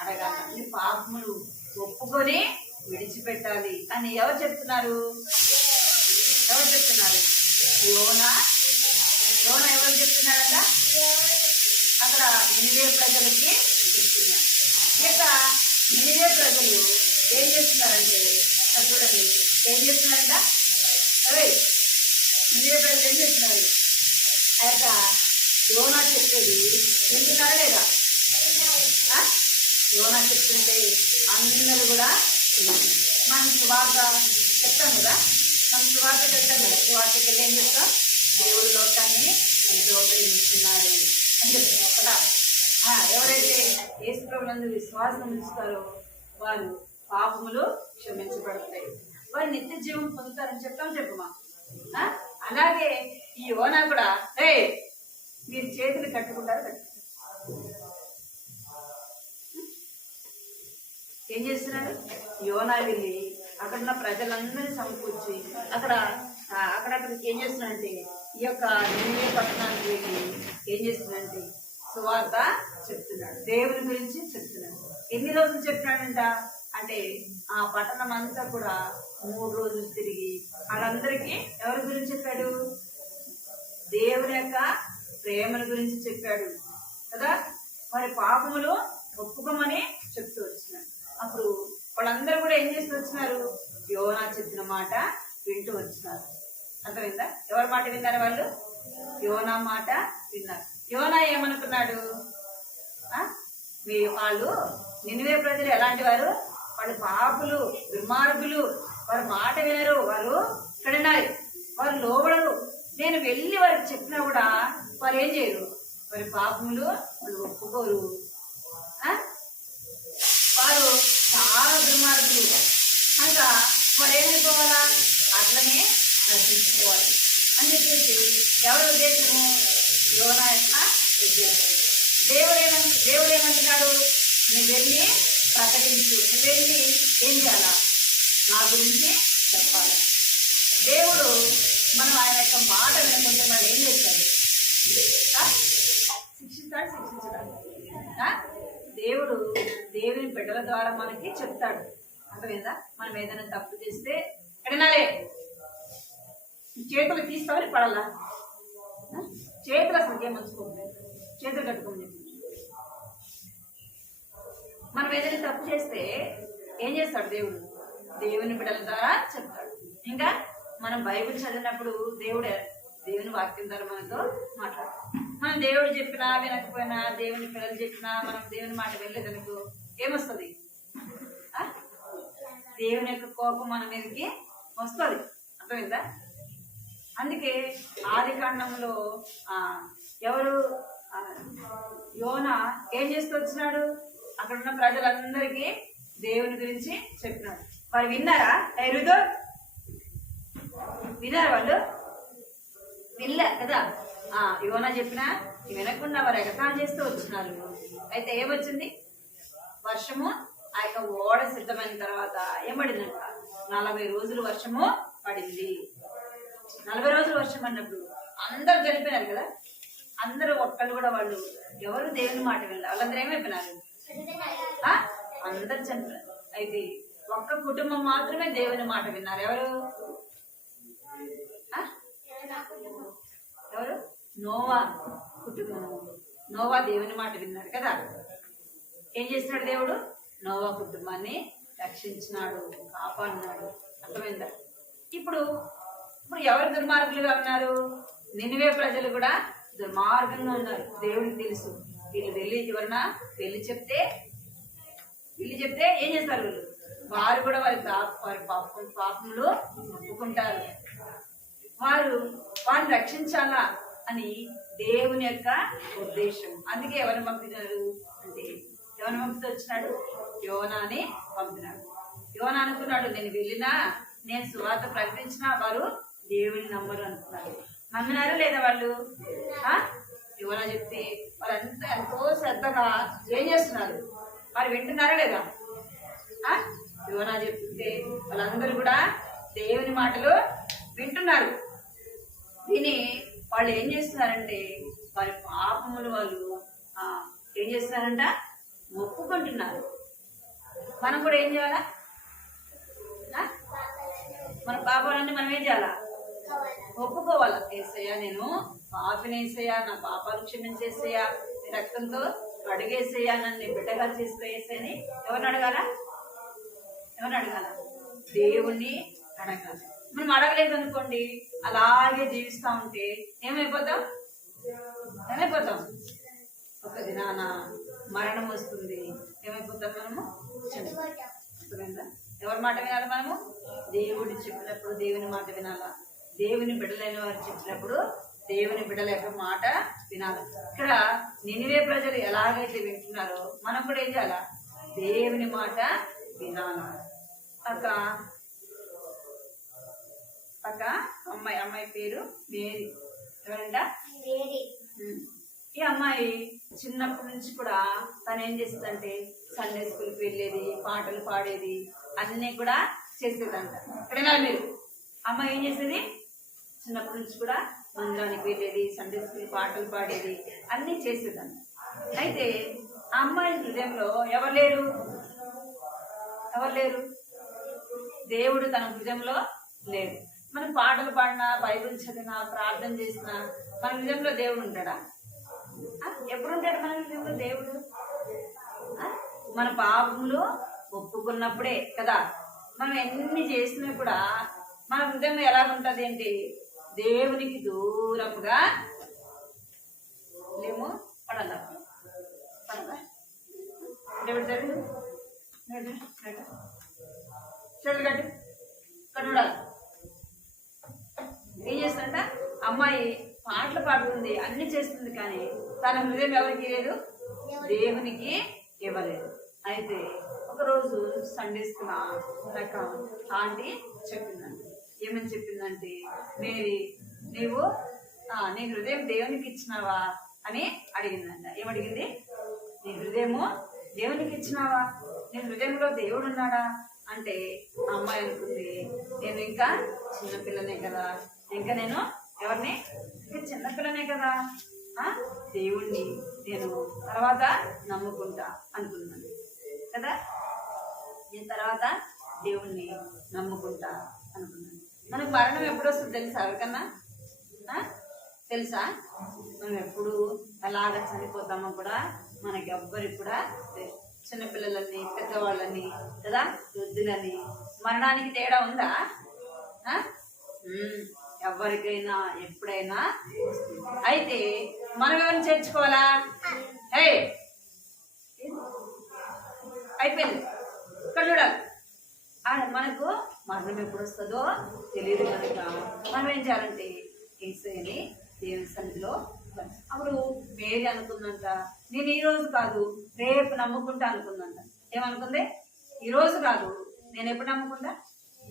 అడగాల. మీ పాపములు ఒప్పుకొని విడిచిపెట్టాలి అని ఎవరు చెప్తున్నారు? ఎవరు చెప్తున్నారు? యోనా. యోనా ఎవరు చెప్తున్నాడంట? అక్కడ నినివే ప్రజలకి చెప్తున్నారు. ఇక నినివే ప్రజలు ఏం చేస్తున్నారంటే చూడండి, ఏం చేస్తున్నారంట? అదే నినివే ప్రజలు ఏం చేస్తున్నారు? ఆ యొక్క యోనా చెప్పేది వింటున్నారా లేదా? యోనా చెప్తుంటే అందరూ కూడా మనం సువార్త చెప్తాం కదా, మనం సువార్త చెప్తాం కదా, సువార్తకి వెళ్ళి ఏం చెప్తాం? దేవుడు లోకాన్ని ఎంతో ప్రేమిస్తున్నాడు అని చెప్తున్నాం కదా. ఎవరైతే యేసు ప్రభువునందు విశ్వాసం ఉంచుతారో వారు పాపములు క్షమించబడతాయి, వారు నిత్య జీవం పొందుతారని చెప్పమా. అలాగే ఈ యోనా కూడా మీరు చేతులు కట్టుకుంటారు. ఏం చేస్తున్నాడు? యోనా వెళ్ళి అక్కడున్న ప్రజలందరినీ సమకూర్చి అక్కడికి ఏం చేస్తున్నాడంటే ఈ యొక్క నినివే పట్టణానికి వెళ్ళి ఏం చేస్తున్నాడంటే సువార్త చెప్తున్నాడు, దేవుని గురించి చెప్తున్నాడు. ఎన్ని రోజులు చెప్పినాడంట అంటే ఆ పట్టణం అంతా కూడా 3 రోజులు తిరిగి వాళ్ళందరికీ ఎవరి గురించి చెప్పాడు? దేవుని యొక్క ప్రేమల గురించి చెప్పాడు కదా. మరి పాపములు ఒప్పుకోమని చెప్తూ వచ్చినాడు. అప్పుడు వాళ్ళందరూ కూడా ఏం చేస్తూ వచ్చినారు? యోనా చెప్పిన మాట వింటూ వచ్చినారు. అర్థమైందా? ఎవరి మాట విన్నారు వాళ్ళు? యోనా మాట విన్నారు. యోనా ఏమనుకున్నాడు? వాళ్ళు నినివే ప్రజలు ఎలాంటి వారు? వాళ్ళు పాపులు, దుర్మార్గులు, వారి మాట వినరు, వారు ఇక్కడ ఉండాలి, వారు లోబడరు. నేను వెళ్ళి వారికి చెప్పినా కూడా వారు ఏం చేయరు, వారి పాపములు వాళ్ళు ఒప్పుకోరు, వారు చాలా దుర్మార్గులు. కనుక వారు ఏమైపోవాలా? అట్లనే నశించుకోవాలి అని చెప్పేసి ఎవరి ఉద్దేశము? యోనా యొక్క ఉద్దేశం. దేవుడు ఏమంటున్నాడు? నువ్వు వెళ్ళి ప్రకటించు, నువ్వు వెళ్ళి ఏం చేయాలా? నా గురించి చెప్పాలి. దేవుడు మనం ఆయన యొక్క మాట వినకుంటే మరి ఏం చేస్తాడు? శిక్షించడానికి దేవుడు దేవుని బిడ్డల ద్వారా మనకి చెప్తాడు. అర్థమైందా? మనం ఏదైనా తప్పు చేస్తే ఎక్కడనాలే చేతులు తీస్తామని పడాలా? చేతులు అసలు ఏమంచుకోండి, చేతులు కట్టుకోండి. మనం ఏదైనా తప్పు చేస్తే ఏం చేస్తాడు దేవుడు? దేవుని బిడ్డల ద్వారా చెప్తాడు. ఇంకా మనం బైబిల్ చదివినప్పుడు దేవుని వాక్యం ద్వారా మనతో మాట్లాడు. మనం దేవుడు చెప్పినా వినకపోయినా, దేవుని పిల్లలు చెప్పినా మనం దేవుని మాట వెళ్ళేదనుకో ఏమొస్తుంది? దేవుని యొక్క కోపం మన మీదకి వస్తుంది. అర్థమైందా? అందుకే ఆది కాండంలో ఎవరు యోనా ఏం చేస్తూ వచ్చినాడు? అక్కడ ఉన్న ప్రజలందరికీ దేవుని గురించి చెప్పినాడు. వారు విన్నారా? ఎరుదో విన్నారా? వాళ్ళు వినలే కదా. యోనా చెప్పినా వినకుండా వారు ఎగతాళి చేస్తూ వచ్చినారు. అయితే ఏమొచ్చింది? వర్షము ఆ యొక్క ఓడ సిద్ధమైన తర్వాత ఏం పడిందంట? 40 రోజులు వర్షము పడింది. 40 రోజులు వర్షం అన్నప్పుడు అందరూ చనిపోయినారు కదా. అందరూ ఒక్కళ్ళు కూడా వాళ్ళు ఎవరు దేవుని మాట వినలేదు. వాళ్ళందరూ ఏమైపోయినారు? అందరు చనిపోయినారు. అయితే ఒక్క కుటుంబం మాత్రమే దేవుని మాట విన్నారు. ఎవరు? ఎవరు? నోవా కుటుంబం. నోవా దేవుని మాట విన్నారు కదా. ఏం చేస్తున్నాడు దేవుడు? నోవా కుటుంబాన్ని రక్షించినాడు, కాపాడినాడు. అర్థమైందా? ఇప్పుడు ఎవరు దుర్మార్గులుగా ఉన్నారు? నినివే ప్రజలు కూడా దుర్మార్గంగా ఉన్నారు. దేవుడికి తెలుసు. వీళ్ళు వెళ్ళి ఎవరన్నా వెళ్ళి చెప్తే ఏం చేస్తారు? వీళ్ళు వారు కూడా వారి పాపములు ఒప్పుకుంటారు. వారిని రక్షించాలా అని దేవుని యొక్క ఉద్దేశం. అందుకే ఎవరిని పంపినారు అంటే, ఎవరిని పంపితే వచ్చినాడు? యోనాని పంపినాడు. యోనా అనుకున్నాడు, నేను వెళ్ళినా, నేను సువార్త ప్రకటించినా వారు దేవుని నమ్మరు అనుకున్నారు. నమ్మినారు లేదా వాళ్ళు? యోనా చెప్తే వాళ్ళంతా ఎంతో శ్రద్ధగా ఏం చేస్తున్నారు? వారు వింటున్నారా లేదా? యోనా చెప్తే వాళ్ళందరూ కూడా దేవుని మాటలు వింటున్నారు. విని వాళ్ళు ఏం చేస్తున్నారంటే వారి పాపములు వాళ్ళు ఏం చేస్తున్నారంట? ఒప్పుకుంటున్నారు. మనం కూడా ఏం చేయాలా? మన పాపాలన్నీ మనం ఏం చేయాలా? ఒప్పుకోవాలా. ఏసయ్యా, నేను పాపినేసయ్యా, నా పాపాలు క్షమించేసయ్యా, రక్తంతో అడిగేసయ్యా, నన్ను బిడ్డగా చేసుకోయేసని ఎవరిని అడగాల? దేవుణ్ణి అడగాలి. మనం అడగలేదు అనుకోండి, అలాగే జీవిస్తా ఉంటే ఏమైపోతాం? ఒక దినాన మరణం వస్తుంది. ఏమైపోతాం? మనము అర్థమైందా? ఎవరి మాట వినాలి? మనము దేవుడు చెప్పినప్పుడు దేవుని మాట వినాలా. దేవుని బిడ్డలైన వారు చెప్పినప్పుడు దేవుని బిడ్డల యొక్క మాట వినాలి. ఇక్కడ నినివే ప్రజలు ఎలాగైతే వింటున్నారో మనం కూడా ఏం చేయాలా? దేవుని మాట వినాలా. అమ్మాయి పేరు మేరీ. ఎవరంట? ఈ అమ్మాయి చిన్నప్పటి నుంచి కూడా తను ఏం చేస్తుందంటే సండే స్కూల్కి వెళ్ళేది, పాటలు పాడేది, అన్నీ కూడా చేసేదంట. ఎక్కడైనా మీరు అమ్మాయి ఏం చేసేది? చిన్నప్పటి నుంచి కూడా మందిరానికి వెళ్ళేది, సండే స్కూల్ పాటలు పాడేది, అన్నీ చేసేదంట. అయితే ఆ అమ్మాయి హృదయంలో ఎవరు లేరు? దేవుడు తన హృదయంలో లేడు. మనం పాటలు పాడినా, బైబిల్ చదివినా, ప్రార్థన చేసినా మన హృదయంలో దేవుడు ఉంటాడా? ఎప్పుడు ఉంటాడు మన హృదయంలో దేవుడు? మన పాపములు ఒప్పుకున్నప్పుడే కదా. మనం ఎన్ని చేసినా కూడా మన హృదయం ఎలా ఉంటుంది అంటే దేవునికి దూరముగా లేము. పడాలా? దేవుడు చదివి చెట్లు కట్టు కట్టుడాలి. ఏం చేస్తుందంట? అమ్మాయి పాటలు పాడుతుంది, అన్ని చేస్తుంది, కానీ తన హృదయం ఎవరికి లేదు? దేవునికి ఇవ్వలేదు. అయితే ఒకరోజు సండే స్కూల్ నాకు ఆంటీ చెప్పిందంట. ఏమని చెప్పిందంటే, మేరీ, నీవు నీ హృదయం దేవునికి ఇచ్చినావా అని అడిగిందంట. ఏమడిగింది? నీ హృదయము దేవునికి ఇచ్చినావా? నీ హృదయంలో దేవుడు ఉన్నాడా అంటే ఆ అమ్మాయి అనుకుంది, నేను ఇంకా చిన్నపిల్లనే కదా, ఇంకా నేను ఎవరిని? ఇంకా చిన్నపిల్లనే కదా, దేవుణ్ణి నేను తర్వాత నమ్ముకుంటా అనుకున్నాను కదా. నేను తర్వాత దేవుణ్ణి నమ్ముకుంటా అనుకున్నాను. మనకు మరణం ఎప్పుడు వస్తుంది తెలుసా? ఎవరికన్నా తెలుసా? మనం ఎప్పుడు అలాగ చనిపోతామో కూడా మనకి ఎవ్వరికి కూడా చిన్నపిల్లలని, పెద్దవాళ్ళని కదా, వృద్ధులని మరణానికి తేడా ఉందా? ఎవరికైనా ఎప్పుడైనా. అయితే మనం ఎవరిని చేర్చుకోవాలా? అయిపోయింది. ఇక్కడ చూడాలి. మనకు మరణం ఎప్పుడు వస్తుందో తెలియదు కనుక మనం ఏం చేయాలంటే యేసయ్యని దేవుని సన్నిధిలో. అప్పుడు మేరీ అనుకుందంట, నేను ఈ రోజు కాదు రేపు నమ్ముకుంటా అనుకుందంట. ఏమనుకుంది? ఈ రోజు కాదు, నేను ఎప్పుడు నమ్ముకుంటా?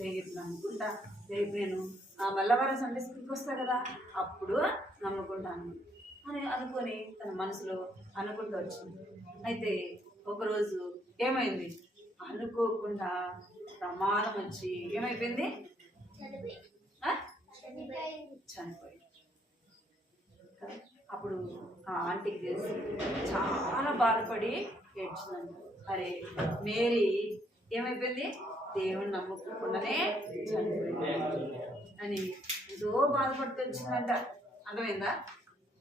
రేపు నమ్ముకుంటా. రేపు నేను మల్లవారం సండే స్కూల్కి వస్తా కదా, అప్పుడు నమ్ముకుంటాను అని అనుకొని తన మనసులో అనుకుంటూ వచ్చింది. అయితే ఒకరోజు ఏమైంది? అనుకోకుండా ప్రమాదం వచ్చి ఏమైపోయింది? చనిపోయింది. అప్పుడు ఆ ఆంటీకి తెలిసి చాలా బాధపడి ఏడ్చిందంట. అరే, మేరీ ఏమైపోయింది? దేవుని నమ్ముకుండానే చనిపోయింది అని ఎంతో బాధపడుతూ వచ్చిందంట. అర్థమైందా?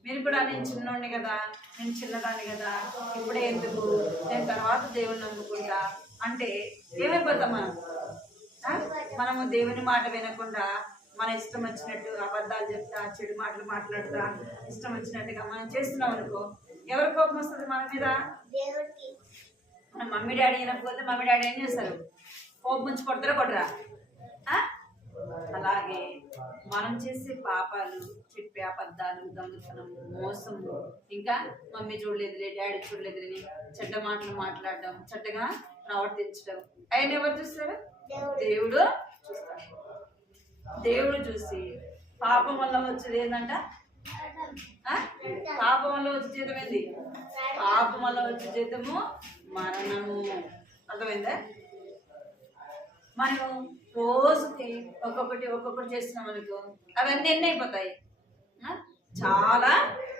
మీరు కూడా నేను చిన్నోడిని కదా, నేను చిన్నదాన్ని కదా, ఇప్పుడే ఎందుకు, నేను తర్వాత దేవుని నమ్ముకుంటా అంటే ఏమైపోతాం మనం? మనము దేవుని మాట వినకుండా మన ఇష్టం వచ్చినట్టు అబద్ధాలు చెప్తా, చెడు మాటలు మాట్లాడుతా, ఇష్టం వచ్చినట్టుగా మనం చేస్తున్నాం అనుకో, ఎవరి కోపం వస్తుంది మన మీద? మన మమ్మీ డాడీ వినకపోతే మమ్మీ డాడీ ఏం చేస్తారు? కోపం ఉంచి కొడతారా కొట్టరా? అలాగే మనం చేసే పాపాలు, చెప్పే అబద్ధాలు, దొంగతనం, మోసము, ఇంకా మమ్మీ చూడలేదులే, డాడీ చూడలేదులే, చెడ్డ మాటలు మాట్లాడడం, చెడ్డగా ప్రవర్తించడం, ఆయన ఎవరు చూస్తారు? దేవుడు చూస్తాడు. దేవుడు చూసి పాపం వల్ల వచ్చేది ఏంటంట? పాపం వల్ల వచ్చే జీతం ఏంది? పాపం వల్ల వచ్చే జీతము మరణము. అర్థమైందా? మనం రోజుకి ఒక్కొక్కటి చేస్తున్నాం అనుకో, అవన్నీ ఎన్ని అయిపోతాయి? చాలా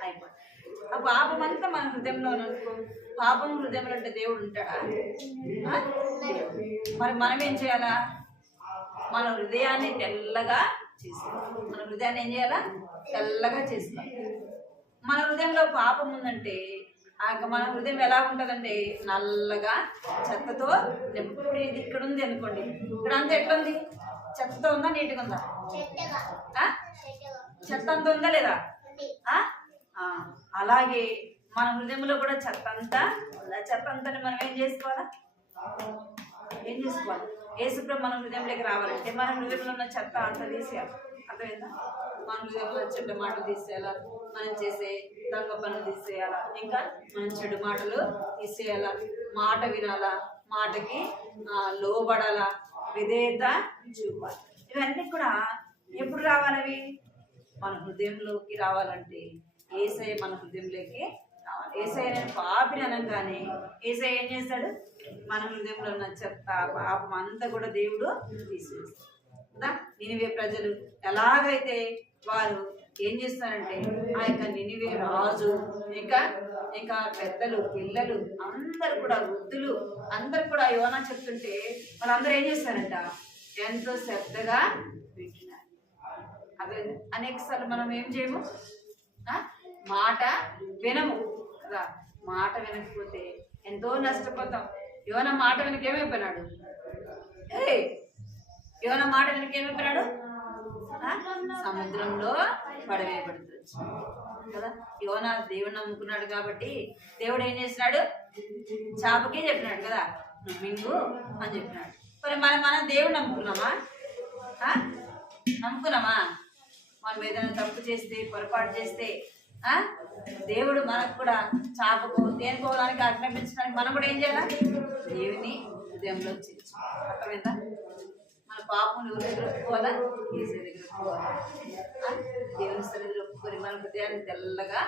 అయిపోతాయి. ఆ పాపం అంతా మన హృదయంలో అనుకో, పాపం హృదయంలో అంటే దేవుడు ఉంటాడా? మరి మనం ఏం చేయాలా? మన హృదయాన్ని తెల్లగా చేసుకోవాలి. మన హృదయాన్ని ఏం చేయాలా? తెల్లగా చేసుకోవాలి. మన హృదయంలో పాపం ఉందంటే మన హృదయం ఎలా ఉంటుందంటే నల్లగా చెత్తతో ఎప్పుడు ఇది ఇక్కడ ఉంది అనుకోండి, ఇక్కడ అంతా ఎట్లుంది? చెత్తతో ఉందా, నీట్గా ఉందా? చెత్త అంతా ఉందా లేదా? అలాగే మన హృదయంలో కూడా చెత్త అంతా ఉందా? చెత్త అంతా మనం ఏం చేసుకోవాలి? యేసుప్రభు మన హృదయంలోకి రావాలంటే మన హృదయంలో ఉన్న చెత్త అంతా తీసేయాలి. అర్థమైందా? మన హృదయంలో చెడ్డ మాటలు తీసేయాలా, మనం చేసే దొంగ పనులు తీసేయాలా, ఇంకా మనం చెడు మాటలు తీసేయాలా, మాట వినాలా, మాటకి లోబడాలా, విధేయత చూపాలి. ఇవన్నీ కూడా ఎప్పుడు రావాలవి? మన హృదయంలోకి రావాలంటే యేసయ్య మన హృదయంలోకి రావాలి. యేసయ్య నేను పాపిని అనగానే యేసయ్య ఏం చేస్తాడు? మన హృదయంలో ఉన్న చెత్త పాపం అంతా కూడా దేవుడు తీసేస్తాడు కదా. నినివే ప్రజలు ఎలాగైతే వారు ఏం చేస్తారంటే ఆ యొక్క నినివే రాజు, ఇంకా పెద్దలు, పిల్లలు అందరు కూడా, వృద్ధులు అందరు కూడా యోనా చెప్తుంటే వాళ్ళందరూ ఏం చేస్తారంట? ఎంతో శ్రద్ధగా వింటున్నారు. అదే అనేక సార్లు మనం ఏం చేయము? మాట వినము కదా. మాట వినకపోతే ఎంతో నష్టపోతాం. యోనా మాట వెనక ఏమైపోయినాడు? యోనా మాట వెనక ఏమైపోయినాడు? సముద్రంలో పడవేయబడుతుంది కదా. యోనా దేవుని నమ్ముకున్నాడు కాబట్టి దేవుడు ఏం చేసినాడు? చాపకే చెప్పినాడు కదా, నువ్వు మింగు అని చెప్పినాడు. మరి మనం దేవుడు నమ్ముకున్నామా? మనం ఏదైనా తప్పు చేస్తే, పొరపాటు చేస్తే దేవుడు మనకు కూడా చాపకు దేనికోవడానికి ఆజ్ఞాపించడానికి మనం కూడా ఏం చేయాలి? దేవుని హృదయంలో చేర్చు. అర్థమైందా? మన పాపం ఎవరి దగ్గర ఒప్పుకోవాలా? ఏసయ్య దగ్గర ఒప్పుకోవాలా? దేవుని సన్నిధిలో ఒప్పుకొని మన హృదయాన్ని తెల్లగా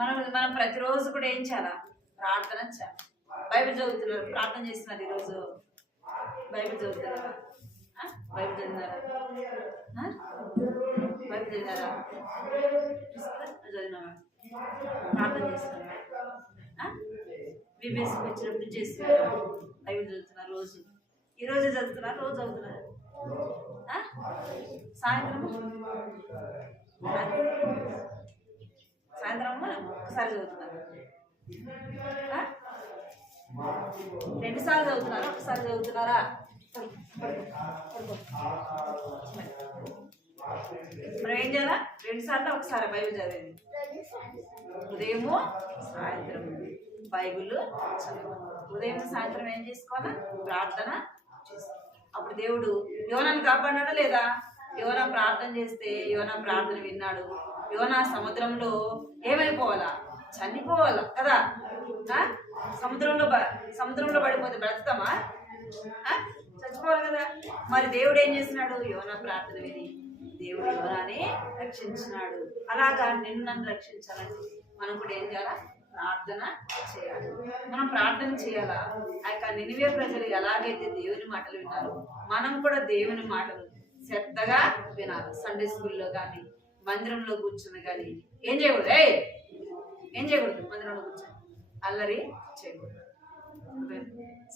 మనం ప్రతిరోజు కూడా ఏం చేయాలా? ప్రార్థన చేయాలి. బైబిల్ చదువుతున్నారు, ప్రార్థన చేస్తున్నారు. ఈరోజు బైబిల్ చదువుతున్నారా? బైబిల్ చదివినారా? బైబిల్ చదివినారా? చదివినావా? ప్రార్థన చేస్తున్నారా? బీబీఎస్కి వచ్చినప్పుడు చేస్తున్నారా? బైబిల్ చదువుతున్నారు రోజు? ఈరోజే చదువుతున్నారు? రోజు చదువుతున్నారు? సాయంత్రం ఒకసారి చదువుతున్నారు? 2 సార్లు చదువుతున్నారా? ఒకసారి చదువుతున్నారా? మనం ఏం చేయాలా? 2 సార్లు ఒకసారి బైబిల్ చదివేది. ఉదయము సాయంత్రం బైబిల్ చదవాలి. ఉదయం సాయంత్రం ఏం చేసుకోవాలా? ప్రార్థన చేసుకోవాలి. అప్పుడు దేవుడు యోనాను కాపాడినాడా లేదా? యోనా ప్రార్థన చేస్తే యోనా ప్రార్థన విన్నాడు. యోనా సముద్రంలో ఏమైపోవాలా? చనిపోవాలా కదా. సముద్రంలో పడిపోతే బ్రతుకుతామా? చచ్చిపోవాలి కదా. మరి దేవుడు ఏం చేస్తున్నాడు? యోనా ప్రార్థన విని దేవుడు యోనాని రక్షించినాడు. అలాగా నిన్ను నన్ను రక్షించాలంటే మనం కూడా ఏం చేయాలా? ప్రార్థన చేయాలి. మనం ప్రార్థన చేయాలా? ఆ యొక్క నినివే ప్రజలు ఎలాగైతే దేవుని మాటలు విన్నారు, మనం కూడా దేవుని మాటలు శ్రద్ధగా వినాలి. సండే స్కూల్లో కానీ, మందిరంలో కూర్చుని కానీ ఏం చేయకూడదు? ఏం చేయకూడదు? మందిరంలో కూర్చొని అల్లరి చేయకూడదు.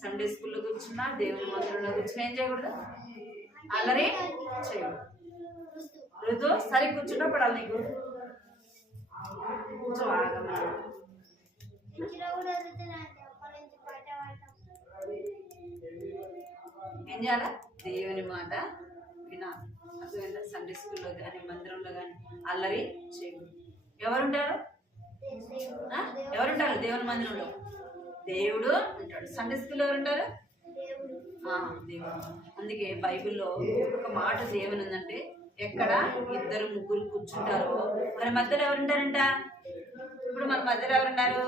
సండే స్కూల్లో కూర్చున్నా, దేవుని మందిరంలో కూర్చుని ఏం చేయకూడదు? అల్లరి చేయకూడదు. ఋతు సరి కూర్చున్నప్పుడు అలా నీకు కూర్చో. చేయాలా? దేవుని మాట వినాలి. అర్థమైందా? సండే స్కూల్లో కానీ మందిరంలో కానీ అల్లరి చేయకూడదు. ఎవరుంటారు? ఎవరుంటారు దేవుని మందిరంలో? దేవుడు ఉంటాడు. సండే స్కూల్లో ఎవరుంటారు? దేవుడు. అందుకే బైబిల్లో ఒక మాట దేవుని ఉందంటే, ఎక్కడ 2-3 కూర్చుంటారో మన మధ్యలో ఎవరుంటారంట? ఇప్పుడు మన మధ్యలో ఎవరున్నారు?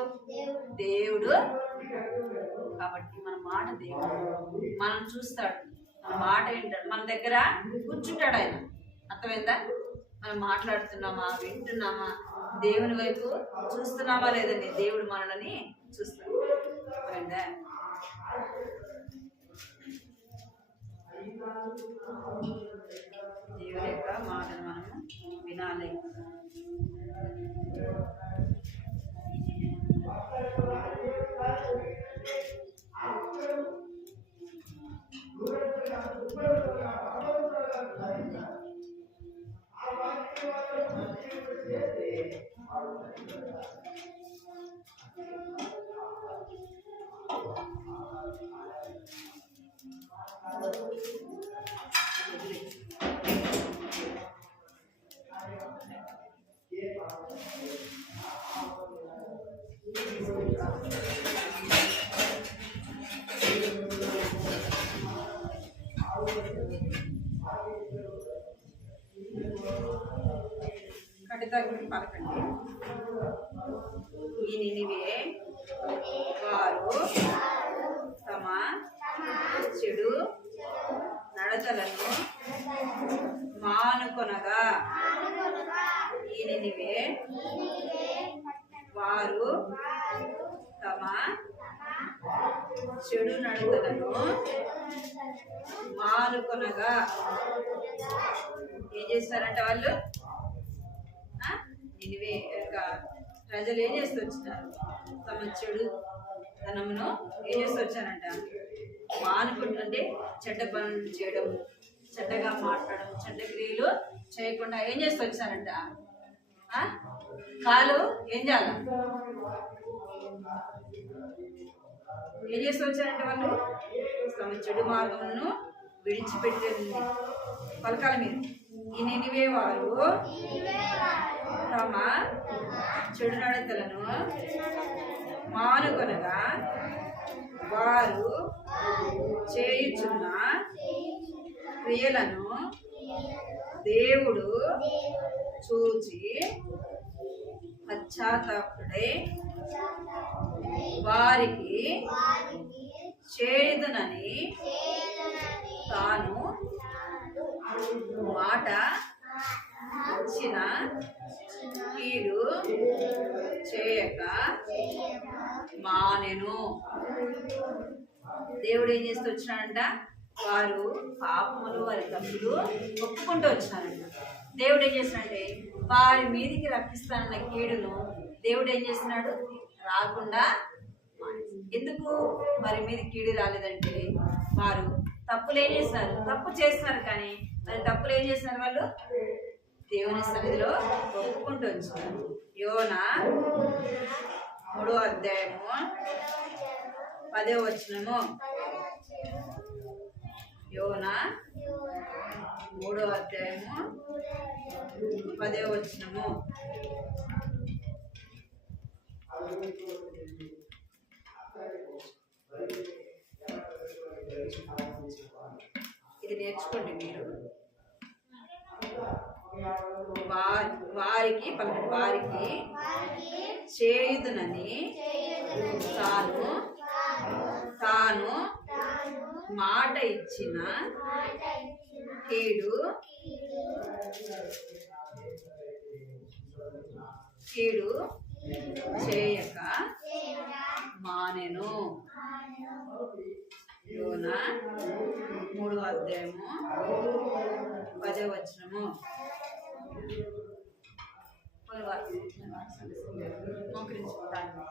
దేవుడు. కాబట్టి మన మాట దేవుడు మనం చూస్తాడు, మన మాట వింటాడు, మన దగ్గర కూర్చుంటాడు ఆయన. అర్థమైందా? మనం మాట్లాడుతున్నామా, వింటున్నామా, దేవుని వైపు చూస్తున్నామా లేదండి? దేవుడు మనల్ని చూస్తాడు. అర్థమైందా? దేవుని యొక్క మాటను మనము వినాలి. కటితగుడికి పలకండి. ఈ నినివే వారు తమ చెడు నడతలను మానుకొనగా, ఈ నినివే వారు తమ చెడు నడతలను మానుకొనగా ఏం చేస్తారంట వాళ్ళు? నినివే యొక్క ప్రజలు ఏం చేస్తూ వచ్చినారు? తమ చెడు ధనమును ఏం చేస్తూ వచ్చారంట? మానుకుంటుంటే చెడ్డ పనులు చేయడం, చెడ్డగా మాట్లాడడం, చెడ్డ క్రియలు చేయకుండా ఏం చేస్తూ వచ్చారంట? కాలు ఏం చేయాలి? ఏం చేస్తూ వచ్చారంటే వాళ్ళు తమ చెడు మార్గమును విడిచిపెట్టేది. పలకాల మీరు. ఈ నినివే వారు తమ చెడు నడతలను మానుకొనగా, వారు చేయుచున్న క్రియలను దేవుడు చూచి పశ్చాత్తాపడై వారికి చేయుదునని తాను మాట ఇచ్చిన కీడు చేయక మానెను. దేవుడు ఏం చేస్తూ వచ్చినాడంట? వారు పాపములు, వారి తప్పులు ఒప్పుకుంటూ వచ్చినారంట. దేవుడు ఏం చేస్తున్నాడంటే వారి మీదికి రప్పిస్తానన్న కీడును దేవుడు ఏం చేస్తున్నాడు? రాకుండా. ఎందుకు వారి మీద కీడు రాలేదంటే వారు తప్పులు ఏం చేస్తున్నారు? తప్పు చేస్తున్నారు, కానీ మరి తప్పులు ఏం చేస్తున్నారు? వాళ్ళు దేవుని సన్నిధిలో ఒప్పుకుంటూ వచ్చినారు. యోనా 3వ అధ్యాయము 10వ వచనము. యోనా 3వ అధ్యాయము 10వ వచనము. ఇది నేర్చుకోండి మీరు. వారికి చేయుదునని తాను మాట ఇచ్చిన కీడు చేయక మానెను. యోనా 3వ అధ్యాయము 10వ వచనము. మోకరించుకుంటాను.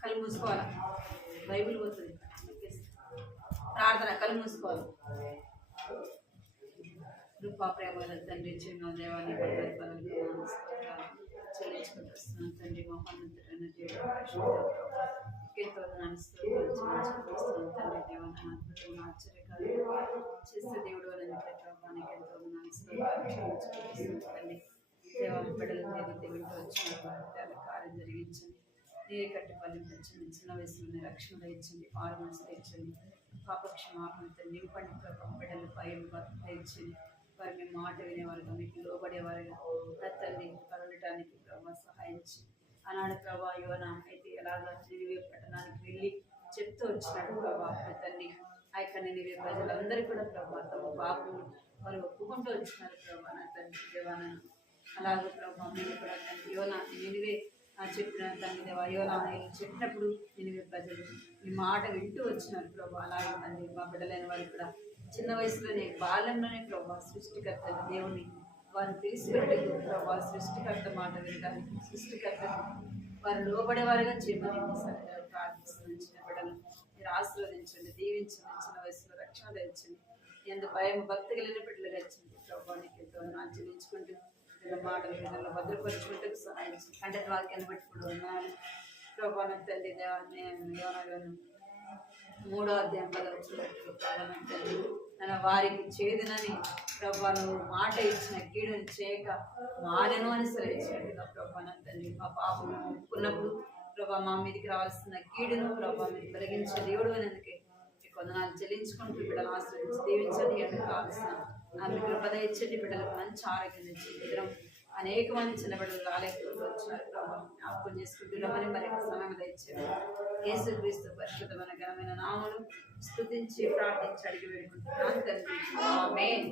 కళ్ళు మూసుకోవాలి. బైబిల్ పోతుంది. ప్రార్థన. కళ్ళు మూసుకోవాలి. కృపా ప్రేమ తండ్రి చిన్న దేవాన్ని చెల్లించుకుంటూ చేస్తున్నాను తండ్రి. మహోన్నతుడైన దేవుడు, పరిశుద్ధుడు ప్రభా, ఎంతో స్తోత్రాలు తండ్రి. దేవాన్ని అద్భుతంగా ఆశ్చర్యకార్యాలు చేసే దేవుడు అనేది ప్రభా, నీకు ఎంతో స్తోత్రాలు తండ్రి. దేవాన్ని బిడ్డల మీద వింటూ వచ్చిన కార్యం జరిగించండి. నీరు కట్టి ఫలించండి. చిన్న వయసులోనే రక్షణ ఇచ్చండి, ఆరు మనసులు ఇచ్చండి, పాపక్షమాపణ తండ్రి. నింపండి ప్రభావం బిడ్డలు భయం ఇచ్చండి. వారి మీ మాట వినేవారుగా, మీకు లోబడేవారుగా తండ్రి కలగటానికి ప్రభావ సహాయించి ఆనాడు ప్రభా యోనా అయితే ఎలాగా నినివే పట్టణానికి వెళ్ళి చెప్తూ వచ్చినాడు ప్రభా తండ్రి. ఆ యొక్క నినివే ప్రజలందరూ కూడా ప్రభా తమ పాపం వారు ఒప్పుకుంటూ వచ్చినారు ప్రభా నా తండ్రి. దేవాన అలాగే ప్రభా మీరు కూడా తండ్రి యోనా నినివే చెప్పిన తండ్రి దేవా యోనా చెప్పినప్పుడు నినివే ప్రజలు మీ మాట వింటూ వచ్చినారు ప్రభా. అలాగే తండ్రి మా బిడ్డలైన వారు కూడా చిన్న వయసులోనే బాల్యంలోనే ప్రభా సృష్టికర్త దేవుని వారు తెలుసుకున్నట్టు ప్రభా సృష్టికర్త మాట వినడానికి సృష్టికర్త వారు లోబడేవారుగా చేయమని ప్రార్థిస్తున్నాను. చిన్న బిడ్డలు మీరు ఆశీర్వదించండి, దీవించండి, చిన్న వయసులో రక్షణ ధరించండి, ఎందుకు భయం భక్తి కలిగిన బిడ్డలుగా ఇచ్చండి ప్రభా. నీకు ఎంతో ఆచరించుకుంటూ మాట విధానంలో భద్రపరుచుకుంటూ సహాయించండి. అంటే వాక్యాన్ని పెట్టుకుంటూ ఉన్నాను ప్రభా. తండ్రి దేవాన్ని యోనాలను 3వ అధ్యాయం 10వ వచ్చినట్టు తండ్రి నన్ను వారికి చేదునని ప్రభా నువ్వు మాట ఇచ్చిన కీడుని చేయక మారెను అని సెలవిచ్చినట్టుగా ప్రభా నా తండ్రి మా పాపం ఒప్పుకున్నప్పుడు ప్రభా మా మీదకి రావాల్సిన కీడును ప్రభా మీరు తొలగించే దేవుడు అనేందుకే కొందనాలు చెల్లించుకుంటూ బిడ్డలు ఆశ్రయించి దీవించండి అని కావాల్సిన ఆమె కృపద ఇచ్చండి. బిడ్డలకు మంచి ఆరోగ్యం ఇచ్చి అనేక మంది చిన్న బిడ్డలు రాలేకపోతూ వచ్చినారు ప్రభావం జ్ఞాపకం చేసుకుంటున్నామని మరి సమయం ఇచ్చారు. యేసుక్రీస్తు పరిశుద్ధమైన ఘనమైన నామమును స్తుతించి ప్రార్థించి అడిగి వేడుకుంటున్నాను తండ్రి. ఆమేన్.